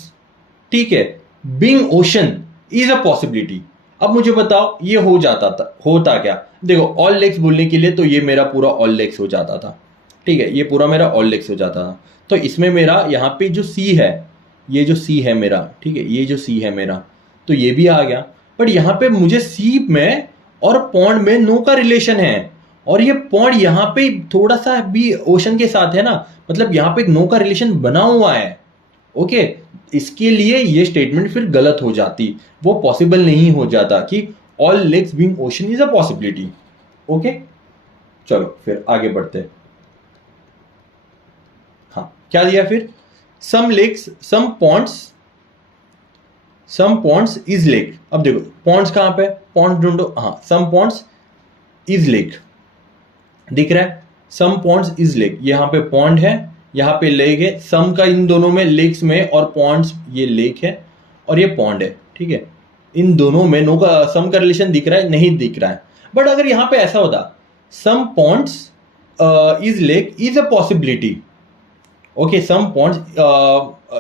ठीक है, being ocean is a possibility, अब मुझे बताओ ये हो जाता था, होता क्या? देखो ऑल लेक्स बोलने के लिए तो ये मेरा पूरा ऑल लेक्स हो जाता था, ठीक है, ये पूरा मेरा ऑल लेक्स हो जाता था। तो इसमें मेरा यहाँ पे जो सी है, ये जो सी है मेरा, ठीक है, ये जो सी है मेरा, तो ये भी आ गया। बट यहाँ पे मुझे सी में और पॉन्ड में नो का रिलेशन है, और ये पॉन्ड यहाँ पे थोड़ा सा भी ओशन के साथ है ना, मतलब यहाँ पे एक नो का रिलेशन बना हुआ है। ओके, इसके लिए ये स्टेटमेंट फिर गलत हो जाती, वो पॉसिबल नहीं हो जाता कि all lakes being ocean is a possibility. Okay, चलो फिर आगे बढ़ते हैं। हाँ, क्या दिया फिर? Some lakes, some ponds is lake. अब देखो पॉन्ड्स कहां पे, पॉन्ड्स ढूंढो, हाँ, सम पॉन्ड्स इज लेक दिख रहा है, सम पॉन्ड्स इज लेक, यहां पे पॉन्ड है, यहां पे लेक है, सम का इन दोनों में, लेक्स में और पॉन्ड्स, ये लेक है और ये पॉन्ड है, ठीक है, इन दोनों में नो का सम का रिलेशन दिख रहा है, नहीं दिख रहा है। बट अगर यहां पे ऐसा होता some ponds is lake is a possibility, okay, some ponds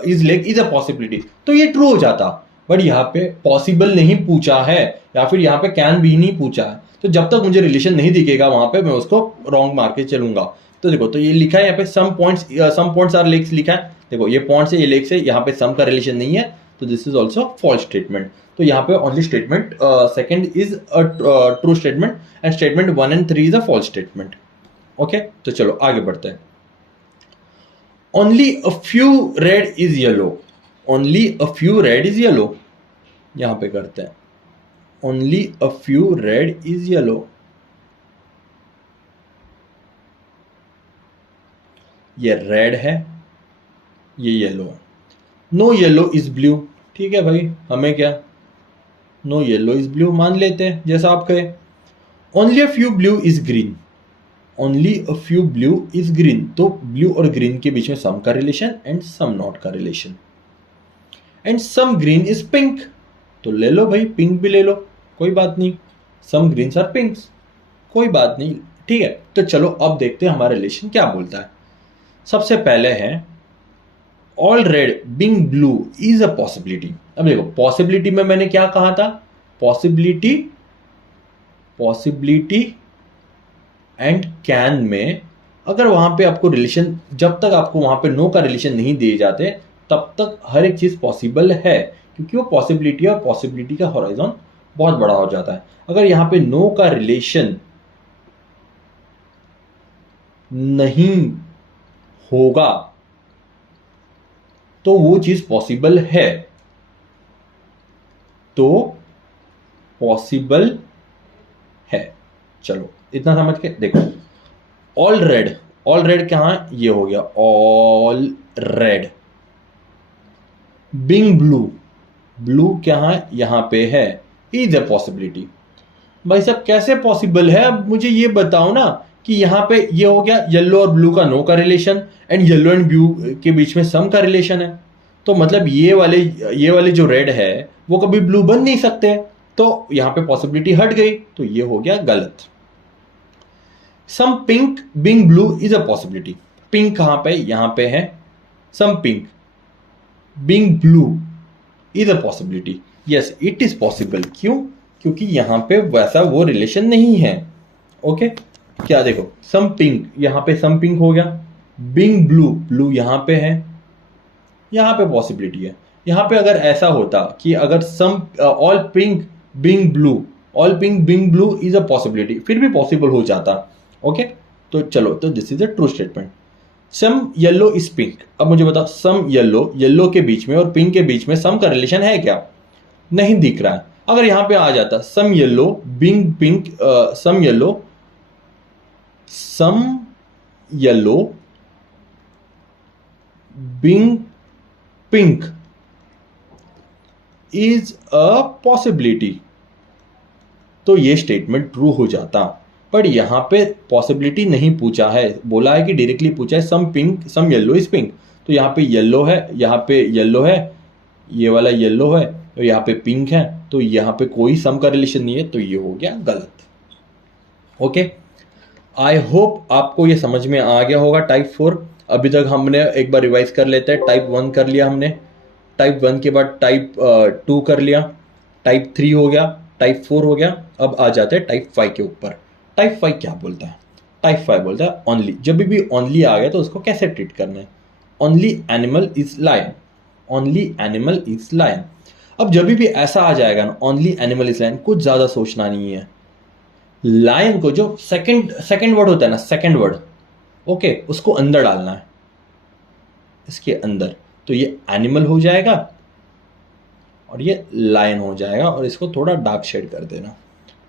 is lake is a possibility, तो ये ट्रू हो जाता। बट यहाँ पे पॉसिबल नहीं पूछा है, या फिर यहाँ पे कैन भी नहीं पूछा है, तो जब तक मुझे रिलेशन नहीं दिखेगा वहां पे मैं उसको रॉन्ग मार के चलूंगा। तो देखो, तो ये लिखा है यहाँ पे सम पॉइंट्स आर लेक्स लिखा है, देखो ये पॉइंट्स है, ये लेक्स है, यहाँ पे सम का रिलेशन नहीं है, तो this is also false statement. तो यहाँ पे only statement second is a true statement and statement 1 and 3 is a false statement. Okay, तो चलो आगे बढ़ते हैं। Only a few red is yellow, only a few red is yellow, यहां पे करते हैं only a few red is yellow, ये रेड है, ये येलो है। नो येलो इज ब्लू, ठीक है भाई, हमें क्या, नो येलो इज ब्लू मान लेते हैं जैसा आप कहे। Only a few blue is green, only a few blue is green, तो ब्लू और ग्रीन के बीच में सम का रिलेशन एंड सम नॉट का relation. And some green is pink, तो ले लो भाई, पिंक भी ले लो, कोई बात नहीं, सम ग्रीन्स आर पिंक्स, कोई बात नहीं, ठीक है। तो चलो अब देखते हैं हमारा रिलेशन क्या बोलता है। सबसे पहले है all red being blue is a possibility. अब देखो पॉसिबिलिटी में मैंने क्या कहा था, पॉसिबिलिटी पॉसिबिलिटी एंड कैन में अगर वहां पे आपको रिलेशन, जब तक आपको वहां पे नो का रिलेशन नहीं दिए जाते तब तक हर एक चीज पॉसिबल है, क्योंकि वो पॉसिबिलिटी और पॉसिबिलिटी का हॉराइजन बहुत बड़ा हो जाता है। अगर यहां पे नो का रिलेशन नहीं होगा तो वो चीज पॉसिबल है, तो पॉसिबल है। चलो इतना समझ के देखो, ऑल रेड, ऑल रेड कहां, ये हो गया all red. Being blue, blue कहां, यहां पे है, इज अ पॉसिबिलिटी। भाई साहब कैसे पॉसिबल है, अब मुझे ये बताओ ना कि यहां पे ये हो गया येलो और ब्लू का नो का relation, and yellow and blue के बीच में सम का रिलेशन है, तो मतलब ये वाले जो रेड है वो कभी ब्लू बन नहीं सकते, तो यहां पे पॉसिबिलिटी हट गई, तो ये हो गया गलत। Some pink being blue is a possibility, pink कहां पे, यहां पे है, some pink being blue is a possibility, yes it is possible. क्यों, क्योंकि यहां पे वैसा वो रिलेशन नहीं है। ओके क्या देखो, सम पिंक, यहां पे सम पिंक हो गया, बिंग ब्लू, ब्लू यहां पे है, यहां पे पॉसिबिलिटी है। यहां पे अगर ऐसा होता कि अगर some all pink being blue, all pink being blue is a possibility, फिर भी पॉसिबल हो जाता। ओके तो चलो, तो this is a true statement. Some yellow is pink, अब मुझे बताओ सम येलो, येलो के बीच में और पिंक के बीच में सम का रिलेशन है क्या, नहीं दिख रहा है। अगर यहां पे आ जाता some yellow being pink, some yellow being pink is a possibility, तो ये स्टेटमेंट ट्रू हो जाता। पर यहां पे पॉसिबिलिटी नहीं पूछा है, बोला है कि डायरेक्टली पूछा है some pink some yellow is pink, तो यहां पे येलो है, यहां पे येलो है, ये वाला येलो है, तो यहाँ पे पिंक है, तो यहाँ पे कोई सम का रिलेशन नहीं है, तो ये हो गया गलत। ओके आई होप आपको ये समझ में आ गया होगा टाइप 4। अभी तक हमने एक बार रिवाइज कर लेते हैं। टाइप 1 कर लिया हमने, टाइप 1 के बाद टाइप 2 कर लिया, टाइप 3 हो गया, टाइप 4 हो गया, अब आ जाते हैं टाइप 5 के ऊपर। टाइप 5 क्या बोलता है, टाइप 5 बोलता है ओनली, जब भी ओनली आ गया तो उसको कैसे ट्रीट करना है, only animal is lion, only animal is lion. अब जब भी ऐसा आ जाएगा ना ओनली एनिमल इज लायन, कुछ ज्यादा सोचना नहीं है। लायन को जो सेकंड वर्ड होता है ना, सेकंड वर्ड, ओके उसको अंदर डालना है, इसके अंदर, तो ये एनिमल हो जाएगा और ये लायन हो जाएगा, और इसको थोड़ा डार्क शेड कर देना,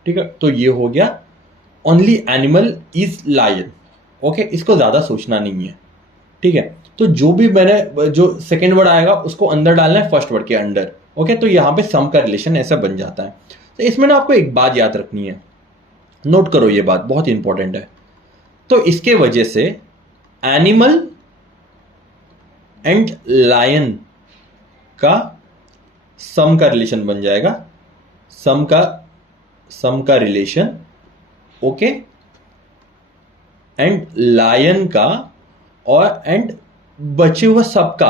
ठीक है। तो ये हो गया only animal is lion. Okay इसको ज्यादा सोचना नहीं है, ठीक है। तो जो भी मैंने जो सेकंड वर्ड आएगा उसको अंदर डालना है फर्स्ट वर्ड के अंदर। ओके तो यहां पे सम का रिलेशन ऐसा बन जाता है। तो इसमें ना आपको एक बात याद रखनी है, नोट करो ये बात बहुत इंपॉर्टेंट है। तो इसके वजह से एनिमल एंड लायन का सम का रिलेशन बन जाएगा, सम का रिलेशन, ओके, एंड लायन का और एंड बचे हुए सबका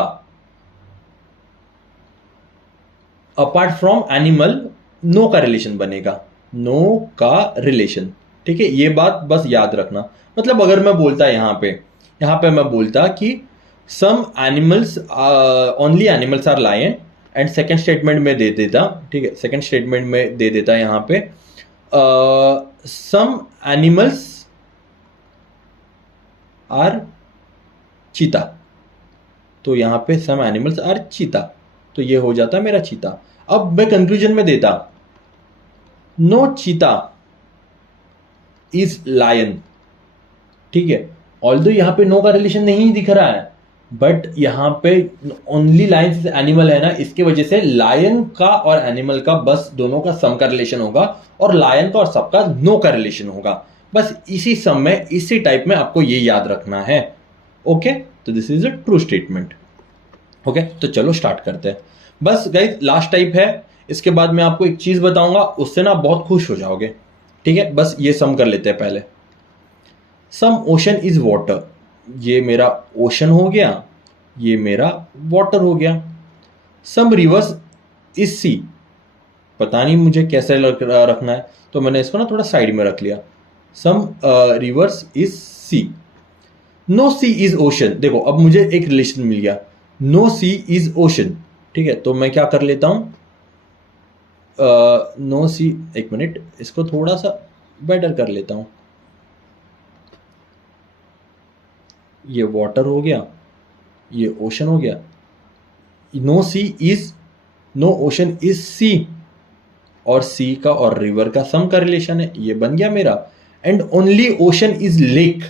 अपार्ट फ्रॉम एनिमल नो का रिलेशन बनेगा, नो का रिलेशन, ठीक है। ये बात बस याद रखना। मतलब अगर मैं बोलता यहां पे मैं बोलता कि some animals only animals are lion, and second statement में दे देता, ठीक है, सेकेंड स्टेटमेंट में दे देता यहां पे सम एनिमल्स आर चीता, तो यहां पे सम एनिमल्स आर चीता, तो ये हो जाता मेरा चीता। अब मैं कंक्लूजन में देता नो चीता इज लायन, ठीक है। ऑल्दो यहां पे नो का रिलेशन नहीं दिख रहा है, बट यहां पे ओनली लायन इज एनिमल है ना, इसके वजह से लायन का और एनिमल का बस दोनों का सम का रिलेशन होगा, और लायन का और सबका नो का रिलेशन होगा। बस इसी सम में, इसी टाइप में आपको ये याद रखना है। ओके तो this is a true statement. Okay तो चलो स्टार्ट करते हैं। बस गाइस लास्ट टाइप है, इसके बाद मैं आपको एक चीज बताऊंगा, उससे ना आप बहुत खुश हो जाओगे, ठीक है। बस ये सम कर लेते हैं पहले। सम ओशन इज वाटर, ये मेरा ओशन हो गया, ये मेरा वाटर हो गया। सम रिवर्स इज सी, पता नहीं मुझे कैसे रखना है, तो मैंने इसको ना थोड़ा साइड में रख लिया। Some rivers is sea, no sea is ocean. देखो अब मुझे एक रिलेशन मिल गया, नो सी इज ओशन। ठीक है, तो मैं क्या कर लेता हूं, नो सी, एक मिनट इसको थोड़ा सा बेटर कर लेता हूं। ये वाटर हो गया, ये ओशन हो गया। No sea is, no ocean is sea, और सी का और रिवर का सम का रिलेशन है, ये बन गया मेरा। And only ocean is lake,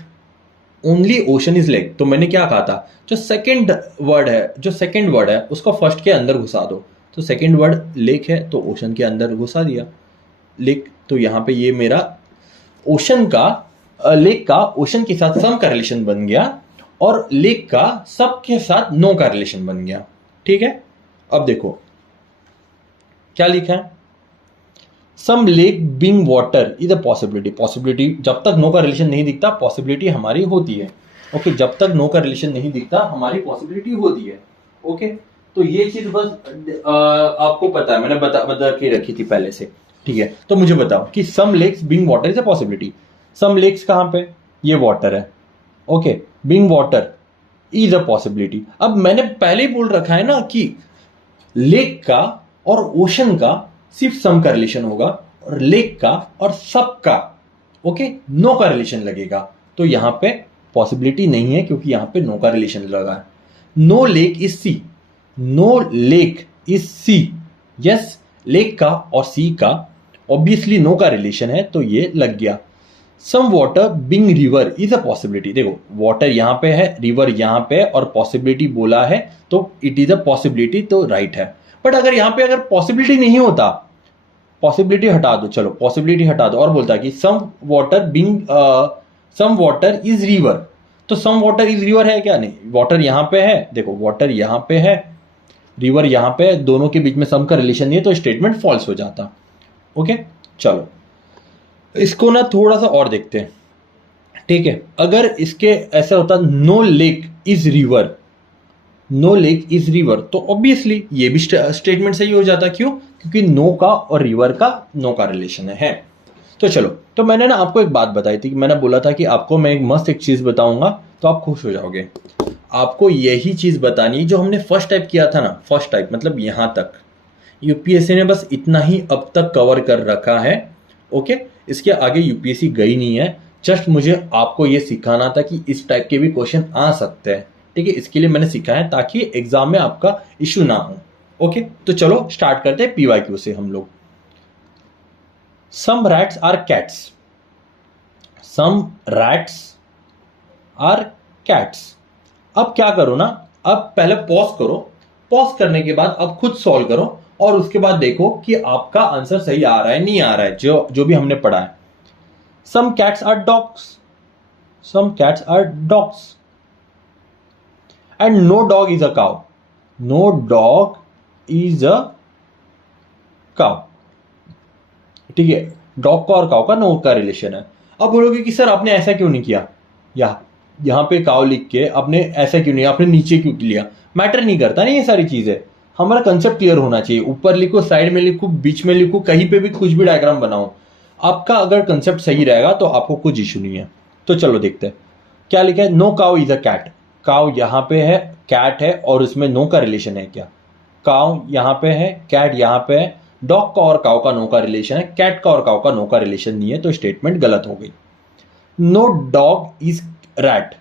only ocean is lake. तो मैंने क्या कहा था, जो सेकंड वर्ड है उसको फर्स्ट के अंदर घुसा दो। तो सेकंड वर्ड लेक है तो ओशन के अंदर घुसा दिया लेक। तो यहां पे ये मेरा ओशन का लेक का ओशन के साथ सम का रिलेशन बन गया, और लेक का सब के साथ नो का रिलेशन बन गया। ठीक है, अब देखो क्या लिखा है, some lake being water is a possibility. Possibility जब तक नो का रिलेशन नहीं दिखता पॉसिबिलिटी हमारी होती है। ओके, जब तक नो का रिलेशन नहीं दिखता हमारी पॉसिबिलिटी होती है। ओके, तो ये चीज बस आपको पता है, मैंने बता के रखी थी पहले से। ठीक है, तो मुझे बताओ कि some lakes being water is a possibility. Some lakes कहां पे, ये वाटर है। Okay, being water is a possibility. अब मैंने पहले ही बोल रखा है ना कि लेक का और ओशन का सिर्फ सम का रिलेशन होगा, और लेक का और सब का ओके नो का रिलेशन लगेगा। तो यहां पे पॉसिबिलिटी नहीं है क्योंकि यहां पे नो का रिलेशन लगा है। No lake is sea, no lake is sea. Yes, lake का और सी का ऑब्वियसली नो का रिलेशन है, तो ये लग गया। Some water being river is a possibility. देखो वाटर यहां पे है, रिवर यहां पे है, और पॉसिबिलिटी बोला है तो इट इज अ पॉसिबिलिटी, तो राइट है। बट अगर यहां पे अगर पॉसिबिलिटी नहीं होता, पॉसिबिलिटी हटा दो, चलो पॉसिबिलिटी हटा दो, और बोलता है कि सम वाटर इज रिवर। तो सम वाटर इज रिवर है क्या, नहीं, वाटर यहां पे है, देखो वाटर यहां पे है, रिवर यहां पे है, दोनों के बीच में सम का रिलेशन नहीं है, तो स्टेटमेंट फॉल्स हो जाता। ओके, चलो इसको ना थोड़ा सा और देखते हैं। ठीक है, अगर इसके ऐसा होता no lake is river, no lake is river, तो ऑब्वियसली ये भी स्टेटमेंट सही हो जाता। क्यों, क्योंकि नो का और रिवर का नो का रिलेशन है। तो चलो, तो मैंने ना आपको एक बात बताई थी कि मैंने बोला था कि आपको मैं एक मस्त एक चीज बताऊंगा तो आप खुश हो जाओगे। आपको यही चीज बतानी है जो हमने फर्स्ट टाइप किया था ना, फर्स्ट टाइप मतलब यहां तक यूपीएससी ने बस इतना ही अब तक कवर कर रखा है। ओके, इसके आगे यूपीएससी गई नहीं है। जस्ट मुझे आपको ये सिखाना था कि इस टाइप के भी क्वेश्चन आ सकते हैं। ठीक है, इसके लिए मैंने सिखाया है ताकि एग्जाम में आपका इश्यू ना हो। ओके, तो चलो स्टार्ट करते हैं पीवाईक्यू से हम लोग। Some rats are cats, some rats are cats. अब क्या करो ना, अब पहले पॉज करो, पॉज करने के बाद अब खुद सॉल्व करो, और उसके बाद देखो कि आपका आंसर सही आ रहा है नहीं आ रहा है, जो जो भी हमने पढ़ा है। Some cats are dogs, some cats are dogs, and no dog is a cow, no dog is a cow. ठीक है, डॉग का और काउ का नो का रिलेशन है। अब बोलोगे कि सर आपने ऐसा क्यों नहीं किया, यहां पे काउ लिख के आपने ऐसा क्यों नहीं, आपने नीचे क्यों लिया। मैटर नहीं करता ना ये सारी चीजें, हमारा कंसेप्ट क्लियर होना चाहिए। ऊपर लिखो, साइड में लिखो, बीच में लिखो, कहीं पे भी कुछ भी डायग्राम बनाओ, आपका अगर कंसेप्ट सही रहेगा तो आपको कुछ इशू नहीं है। तो चलो देखते हैं क्या लिखा है। No cow is a cat, cow यहां पे है, कैट है, और उसमें नो का रिलेशन है क्या, काउ यहां पे है, कैट यहां पे है, डॉग का और काउ का नो का रिलेशन है, कैट का और काउ का नो का रिलेशन नहीं है, तो स्टेटमेंट गलत हो गई। नो डॉग इज रैट,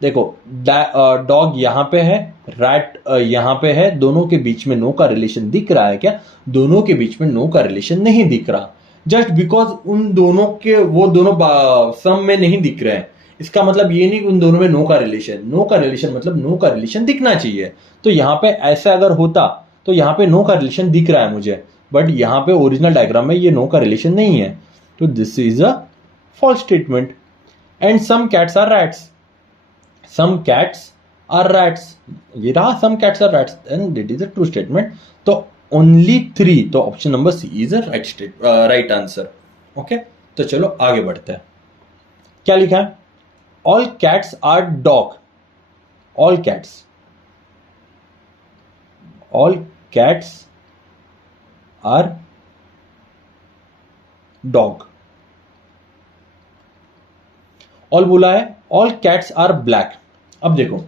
देखो डॉग यहां पे है, रैट यहां पे है, दोनों के बीच में नो का रिलेशन दिख रहा है क्या, दोनों के बीच में नो का रिलेशन नहीं दिख रहा। जस्ट बिकॉज उन दोनों के वो दोनों सम में नहीं दिख रहे हैं, इसका मतलब ये नहीं कि उन दोनों में नो का रिलेशन, नो का रिलेशन मतलब नो का रिलेशन दिखना चाहिए। तो यहां पे ऐसा अगर होता तो यहां पे नो का रिलेशन दिख रहा है मुझे, बट यहां पे ओरिजिनल डायग्राम में ये नो का रिलेशन नहीं है, तो this is a false statement. And some cats are rats, some cats are rats, ये रहा some cats are rats, and it is a true statement। तो only 3, तो option number C is a right answer. Okay, तो चलो आगे बढ़ते हैं। क्या लिखा है, all cats are dog, all cats, all cats are dog. All बोला है, ऑल कैट्स आर ब्लैक। अब देखो,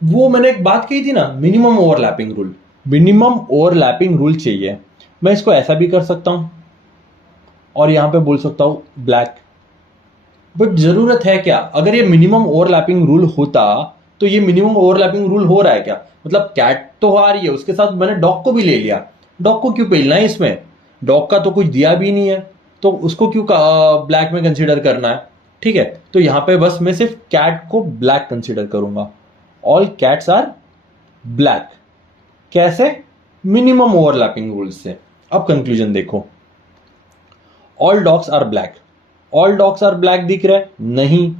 वो मैंने एक बात कही थी ना, minimum overlapping rule. Minimum overlapping rule चाहिए। मैं इसको ऐसा भी कर सकता हूं और यहां पे बोल सकता हूं ब्लैक। बट जरूरत है क्या? अगर ये मिनिमम ओवरलैपिंग रूल होता तो ये मिनिमम ओवरलैपिंग रूल हो रहा है क्या? मतलब कैट तो आ रही है, उसके साथ मैंने डॉग को भी ले लिया। डॉग को क्यों पेलना है इसमें? डॉग का तो कुछ दिया भी नहीं है, तो उसको क्यों ब्लैक में कंसीडर करना है? ठीक है, तो यहां पे बस मैं सिर्फ कैट को ब्लैक कंसीडर करूंगा। All cats are black. कैसे? मिनिमम ओवरलैपिंग रूल से। अब कंक्लूजन देखो, all dogs are black. All dogs are black दिख रहा है? नहीं।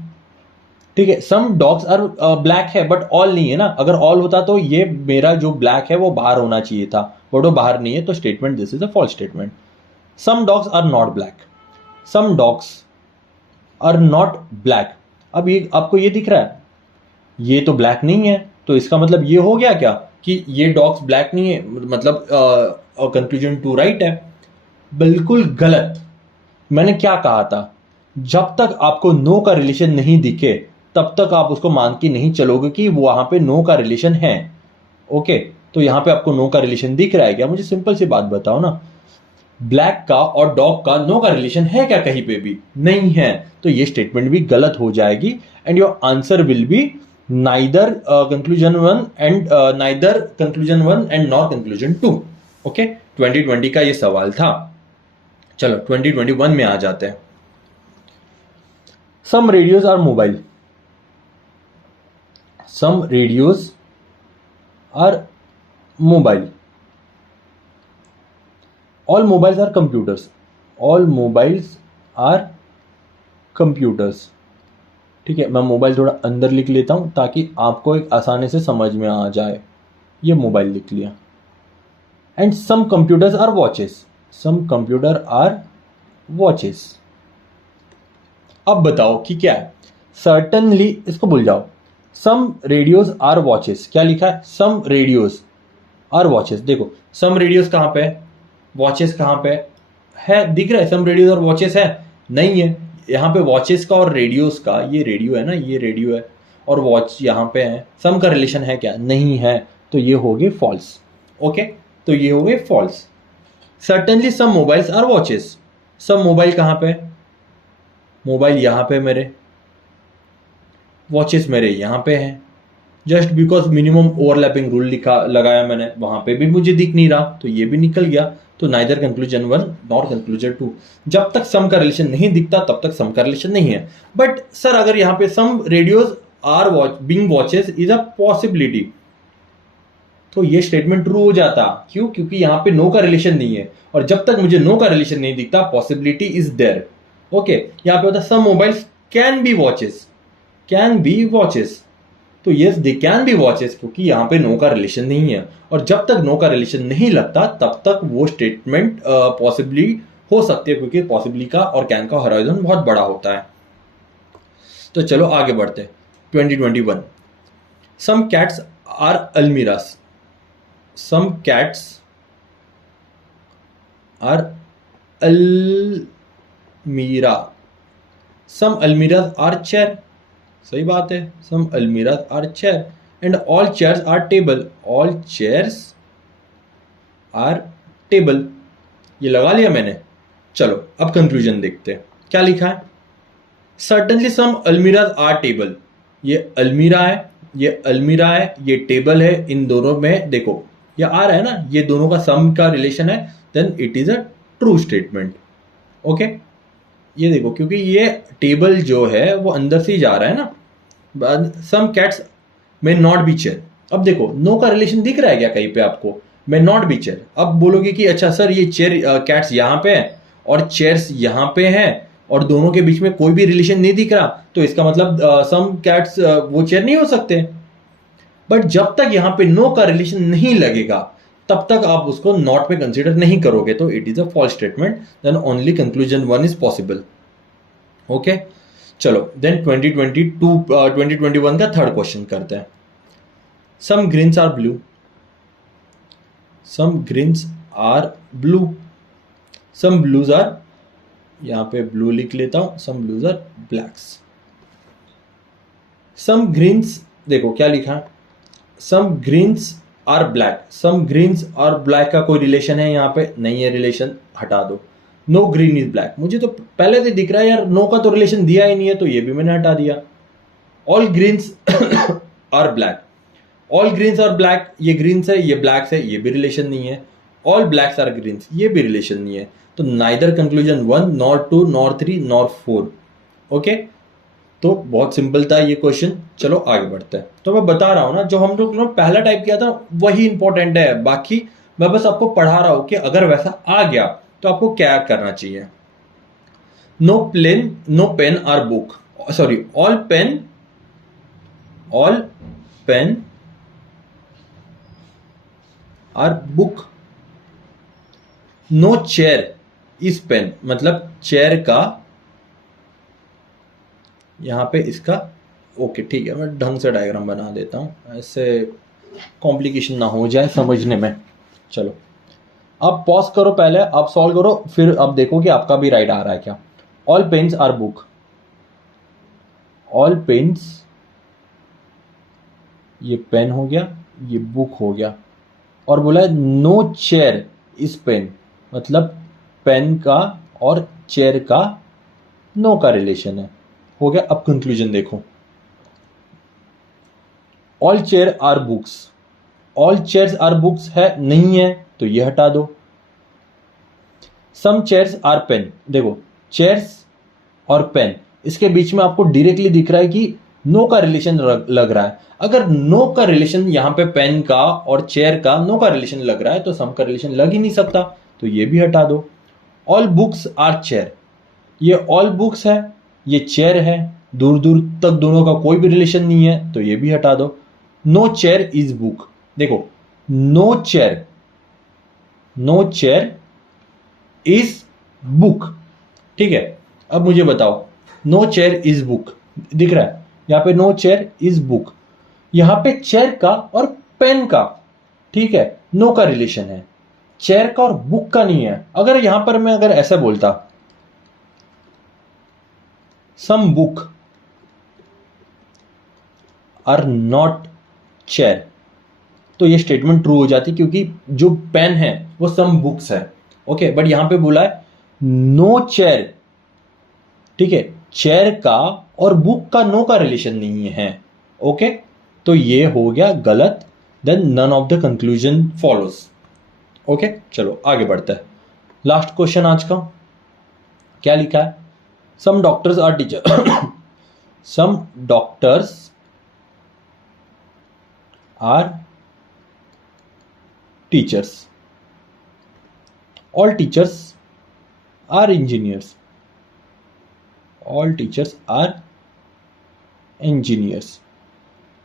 ठीक है, सम डॉग्स आर ब्लैक है बट ऑल नहीं है ना। अगर ऑल होता तो ये मेरा जो ब्लैक है वो बाहर होना चाहिए था, बट वो बाहर नहीं है, तो statement this is a false statement. Some dogs are not black. Some dogs are not black. अब ये आपको ये दिख रहा है, ये तो ब्लैक नहीं है, तो इसका मतलब ये हो गया क्या कि ये डॉग्स ब्लैक नहीं है, मतलब कंक्लूजन टू राइट है? बिल्कुल गलत। मैंने क्या कहा था? जब तक आपको नो का रिलेशन नहीं दिखे तब तक आप उसको मान के नहीं चलोगे कि वहां पे नो का रिलेशन है। ओके, तो यहां पे आपको नो का रिलेशन दिख रहा है क्या? मुझे सिंपल सी बात बताओ ना, ब्लैक का और डॉग का नो का रिलेशन है क्या? कहीं पे भी नहीं है, तो ये स्टेटमेंट भी गलत हो जाएगी and your answer will be neither conclusion one and nor conclusion two. Okay, 2020 का ये सवाल था। चलो 2021 में आ जाते हैं। Some radios are mobile. Some radios are mobile. All mobiles are computers. All mobiles are computers. ठीक है, मैं मोबाइल थोड़ा अंदर लिख लेता हूं ताकि आपको एक आसानी से समझ में आ जाए। ये मोबाइल लिख लिया। And some computers are watches. Some computer are watches. अब बताओ कि क्या है? सर्टनली, इसको भूल जाओ। सम रेडियोज आर वॉचेस, क्या लिखा है? Some radios are watches. देखो, सम रेडियोज कहां पे है, वॉचेस कहां पे है? दिख रहा है सम रेडियोज और वॉचेस है? नहीं है। यहां पे वॉचेस का और रेडियोज का, ये रेडियो है ना, ये रेडियो है और वॉच यहां पे है। सम का रिलेशन है क्या? नहीं है, तो ये हो गए फॉल्स। ओके, तो ये हो गए falls. Certainly some mobiles are watches. Some mobile कहां पे? मोबाइल यहां पे मेरे, वॉचेस मेरे यहां पे हैं। Just because minimum overlapping rule लिखा लगाया मैंने, वहां पे भी मुझे दिख नहीं रहा, तो ये भी निकल गया। तो neither conclusion one nor conclusion two. जब तक सम का रिलेशन नहीं दिखता तब तक सम का रिलेशन नहीं है। बट सर, अगर यहाँ पे some radios are being watches is a possibility, तो ये स्टेटमेंट ट्रू हो जाता। क्यों? क्योंकि यहाँ पे नो का रिलेशन नहीं है, और जब तक मुझे नो का रिलेशन नहीं दिखता पॉसिबिलिटी इज देयर। ओके, यहाँ पे होता some mobiles can be watches. Can be watches, तो yes they can be watches, क्योंकि यहां पे नो का रिलेशन नहीं है, और जब तक नो का रिलेशन नहीं लगता तब तक वो स्टेटमेंट पॉसिबली हो सकती है, क्योंकि पॉसिबली का और कैन का हॉराइजन बहुत बड़ा होता है। तो चलो आगे बढ़ते हैं। 2021, some cats are almirahs. Some cats are almirah. Some almirahs are chair. सही बात है, some almirahs are chair and all chairs are table. All chairs are table, ये लगा लिया मैंने। चलो अब कंक्लूजन देखते हैं क्या लिखा है। Certainly some almirahs are table. ये अलमीरा है, ये अलमीरा है, ये टेबल है। इन दोनों में देखो ये आ रहा है ना, ये दोनों का सम का रिलेशन है, then it is a true statement. Okay, ये देखो, क्योंकि ये टेबल जो है वो अंदर से ही जा रहा है ना। Some cats may not be chair. अब देखो, नो का रिलेशन दिख रहा है क्या कहीं पे आपको? मे नॉट बी चेयर। अब बोलोगे कि अच्छा सर, ये चेयर कैट्स यहाँ पे है और चेयर्स यहाँ पे हैं और दोनों के बीच में कोई भी रिलेशन नहीं दिख रहा, तो इसका मतलब सम कैट्स वो चेयर नहीं हो सकते। बट जब तक यहाँ पे नो का रिलेशन नहीं लगेगा तब तक आप उसको नॉट में कंसीडर नहीं करोगे, तो it is a false statement. Then only conclusion one is possible. Okay, चलो देन 2021 का थर्ड क्वेश्चन करते हैं। Some greens are blue. Some greens are blue. Some blues are यहाँ पे ब्लू लिख लेता हूँ, some blues are blacks. Some greens, देखो क्या लिखा है, some greens are black. Some greens और ब्लैक का कोई रिलेशन है यहाँ पे? नहीं है रिलेशन, हटा दो। नो ग्रीन इज ब्लैक, मुझे तो पहले से दिख रहा है यार, नो का तो रिलेशन दिया ही नहीं है, तो ये भी मैंने हटा दिया। All greens are black, all greens are black, ये ग्रीन्स है ये ब्लैक्स है, ये भी रिलेशन नहीं है। ऑल ब्लैक्स आर ग्रीन्स, ये भी रिलेशन नहीं है। तो neither conclusion 1 nor 2 nor 3 nor 4। Okay, तो बहुत सिंपल था ये क्वेश्चन। चलो आगे बढ़ते हैं। तो मैं बता रहा हूं ना, जो हम लोग ने पहला टाइप किया था वही इंपॉर्टेंट है, बाकी मैं बस आपको पढ़ा रहा हूं कि अगर वैसा आ गया तो आपको क्या करना चाहिए। No pen are book, sorry, all pen are book. No chair is pen, मतलब चेयर का यहां पे इसका, ओके ठीक है, मैं ढंग से डायग्राम बना देता हूं, ऐसे कॉम्प्लिकेशन ना हो जाए समझने में। चलो आप पॉज करो, पहले आप सॉल्व करो, फिर अब देखो कि आपका भी राइट आ रहा है क्या। All pens are book, all pens, ये पेन हो गया, ये बुक हो गया, और बोला है नो चेयर इज पेन, मतलब पेन का और चेयर का नो का रिलेशन है, हो गया। अब कंक्लूजन देखो, all chair are books, all chairs are books है, नहीं है तो ये हटा दो। सम चेयर्स आर पेन, देखो चेयर्स और पेन, इसके बीच में आपको डायरेक्टली दिख रहा है कि नो का रिलेशन लग रहा है। अगर नो का रिलेशन यहां पे पेन का और चेयर का नो का रिलेशन लग रहा है तो सम का रिलेशन लग ही नहीं सकता, तो ये भी हटा दो। ऑल बुक्स आर चेयर, ये ऑल बुक्स है, ये चेयर है, दूर दूर तक दोनों का कोई भी रिलेशन नहीं है, तो ये भी हटा दो। नो चेयर इज बुक, देखो नो चेयर इज बुक, ठीक है। अब मुझे बताओ, नो चेयर इज बुक दिख रहा है यहां पे, नो चेयर इज बुक, यहां पे चेयर का और पेन का, ठीक है, नो का रिलेशन है, चेयर का और बुक का नहीं है। अगर यहां पर मैं अगर ऐसा बोलता some book are not chair, तो ये स्टेटमेंट ट्रू हो जाती, क्योंकि जो पेन है वो सम बुक्स है, ओके। बट यहां पे बोला है नो चेयर, ठीक है, चेयर का और बुक का नो का रिलेशन नहीं है, ओके, तो ये हो गया गलत। Then none of the conclusion follows, okay. चलो आगे बढ़ते हैं। लास्ट क्वेश्चन आज का क्या लिखा है, some doctors are teacher some doctors are teachers, all teachers are engineers, all teachers are engineers,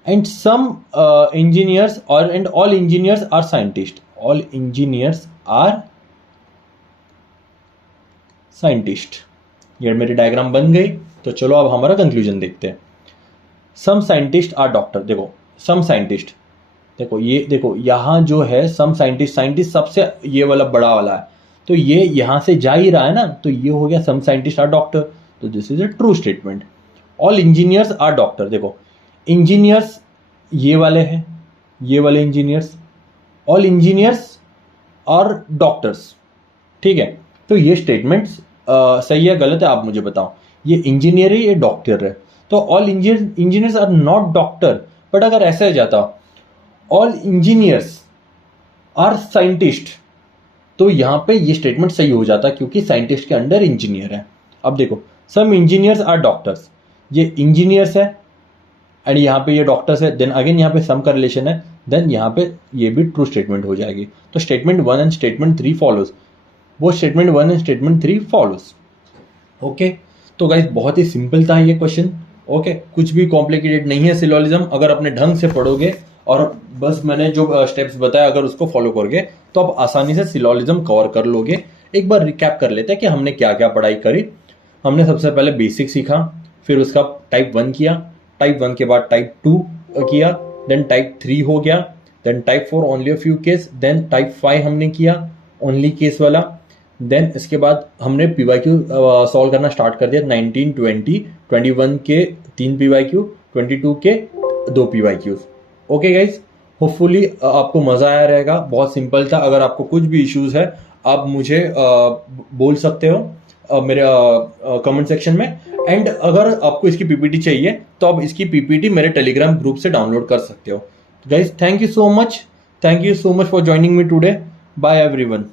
and some engineers and all engineers are scientists, all engineers are scientists। ये मेरी डायग्राम बन गई, तो चलो अब हमारा कंक्लूजन देखते हैं। सम साइंटिस्ट आर डॉक्टर, देखो सम साइंटिस्ट, देखो ये देखो यहां जो है सम साइंटिस्ट, साइंटिस्ट सबसे ये वाला बड़ा वाला है, तो ये यहां से जा ही रहा है ना, तो ये हो गया सम साइंटिस्ट आर डॉक्टर, तो this is a true statement. All engineers are doctor, देखो इंजीनियर्स ये वाले हैं, ये वाले engineers, all engineers are doctors, ठीक है। तो ये स्टेटमेंट्स सही है गलत है आप मुझे बताओ, ये इंजीनियर है ये डॉक्टर है, तो all engineers are not doctor. But अगर ऐसा जाता ऑल इंजीनियर्स आर साइंटिस्ट, तो यहां पे ये स्टेटमेंट सही हो जाता, क्योंकि साइंटिस्ट के अंडर इंजीनियर है। अब देखो सम इंजीनियर्स आर डॉक्टर्स, ये इंजीनियर्स है एंड यहाँ पे ये डॉक्टर्स है, देन अगेन यहाँ पे सम का रिलेशन है, देन यहाँ पे ये भी ट्रू स्टेटमेंट हो जाएगी। तो स्टेटमेंट 1 एंड स्टेटमेंट 3 फॉलोज, वो statement 1 and statement 3 follows, okay. तो गाइस बहुत ही सिंपल था ये क्वेश्चन, ओके, कुछ भी कॉम्प्लिकेटेड नहीं है सिलोजिज्म। अगर अपने ढंग से पढ़ोगे और बस मैंने जो स्टेप्स बताया अगर उसको फॉलो करोगे तो आप आसानी से सिलोजिज्म कवर कर लोगे। एक बार रिकैप कर लेते हैं कि हमने क्या क्या पढ़ाई करी। हमने सबसे पहले बेसिक सीखा, फिर उसका टाइप 1 किया, टाइप 1 के बाद टाइप 2 किया, देन टाइप 3 हो गया, then type 4 only a few case, then type 5 हमने किया ओनली केस वाला, देन इसके बाद हमने PYQ सॉल्व करना स्टार्ट कर दिया। 19, 20, 21 के 3 PYQ, 22 के 2 PYQs। ओके गाइज, होपफुली आपको मज़ा आया रहेगा। बहुत सिंपल था। अगर आपको कुछ भी इश्यूज है आप मुझे बोल सकते हो मेरे कमेंट सेक्शन में। एंड अगर आपको इसकी PPT चाहिए तो आप इसकी PPT मेरे टेलीग्राम ग्रुप से डाउनलोड कर सकते हो। Guys, thank you so much for joining me today. Bye everyone.